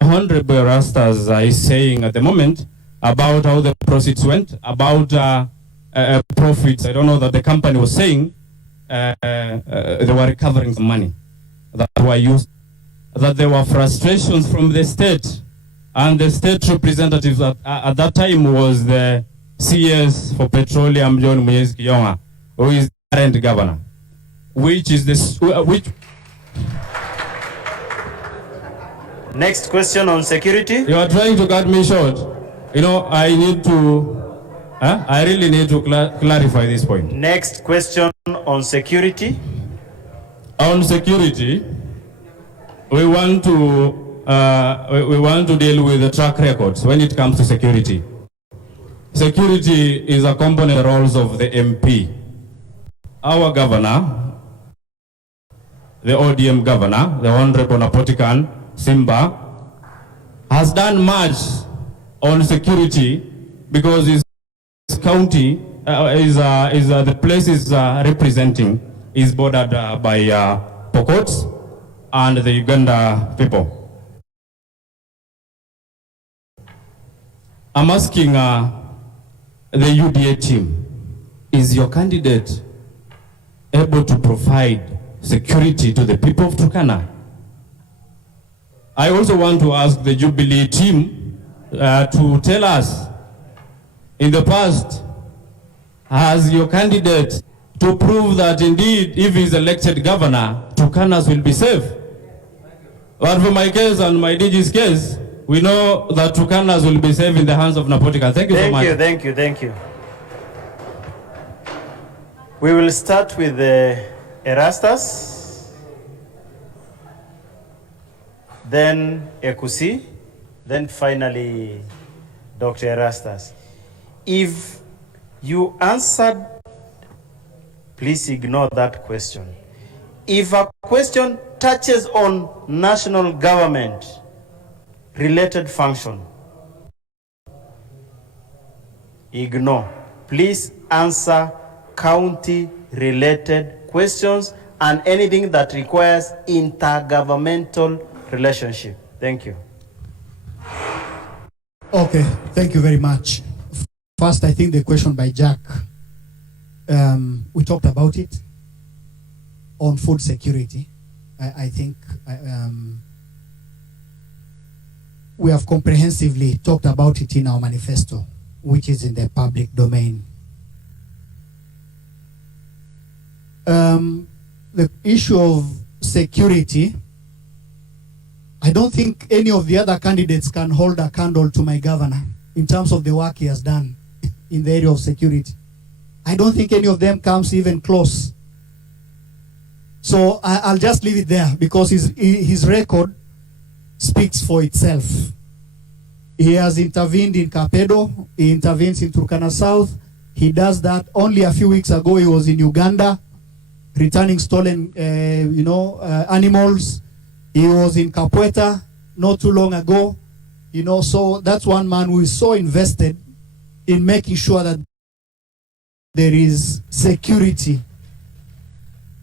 Honorable Erastus is saying at the moment about how the proceeds went, about profits. I don't know that the company was saying they were recovering some money that were used, that there were frustrations from the state, and the state representatives at that time was the CS for Petroleum, John Muyezi Kiyonga, who is the current governor, which is which. Next question on security. You are trying to cut me short. You know, I need to, I really need to clarify this point. Next question on security. On security, we want to deal with the track records when it comes to security. Security is a component of the roles of the MP. Our governor, the ODM governor, the Honorable Napotikan Simba, has done much on security because his county the place is representing is bordered by Pokots and the Uganda people. I'm asking the UDA team, is your candidate able to provide security to the people of Turkana? I also want to ask the Jubilee team to tell us, in the past, has your candidate to prove that indeed, if he's elected governor, Turkanas will be safe? But for my case and my DG's case, we know that Turkanas will be safe in the hands of Napotika. Thank you so much. Thank you. We will start with Erastus, then Ekusi, then finally Dr. Erastus. If you answered, please ignore that question. If a question touches on national government related function, ignore. Please answer county related questions and anything that requires intergovernmental relationship. Thank you. Okay, thank you very much. First, I think the question by Jack, we talked about it on food security. I think we have comprehensively talked about it in our manifesto, which is in the public domain. The issue of security, I don't think any of the other candidates can hold a candle to my governor in terms of the work he has done in the area of security. I don't think any of them comes even close. So I'll just leave it there because his record speaks for itself. He has intervened in Kapedo, he intervenes in Turkana South. He does that. Only a few weeks ago, he was in Uganda, returning stolen, animals. He was in Kapweta not too long ago. So that's one man who is so invested in making sure that there is security.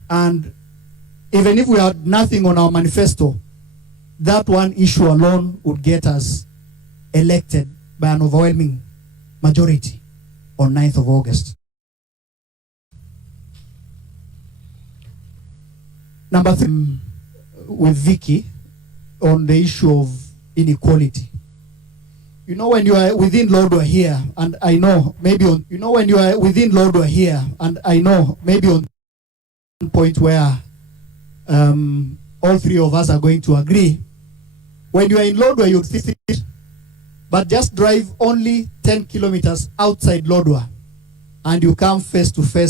And even if we had nothing on our manifesto, that one issue alone would get us elected by an overwhelming majority on 9th of August. Number 3, with Vicky, on the issue of inequality. When you are within Lodwar here, and I know maybe on, when you are within Lodwar here, and I know maybe on one point where all three of us are going to agree, when you are in Lodwar, you'd see it, but just drive only 10 kilometers outside Lodwar, and you come face to face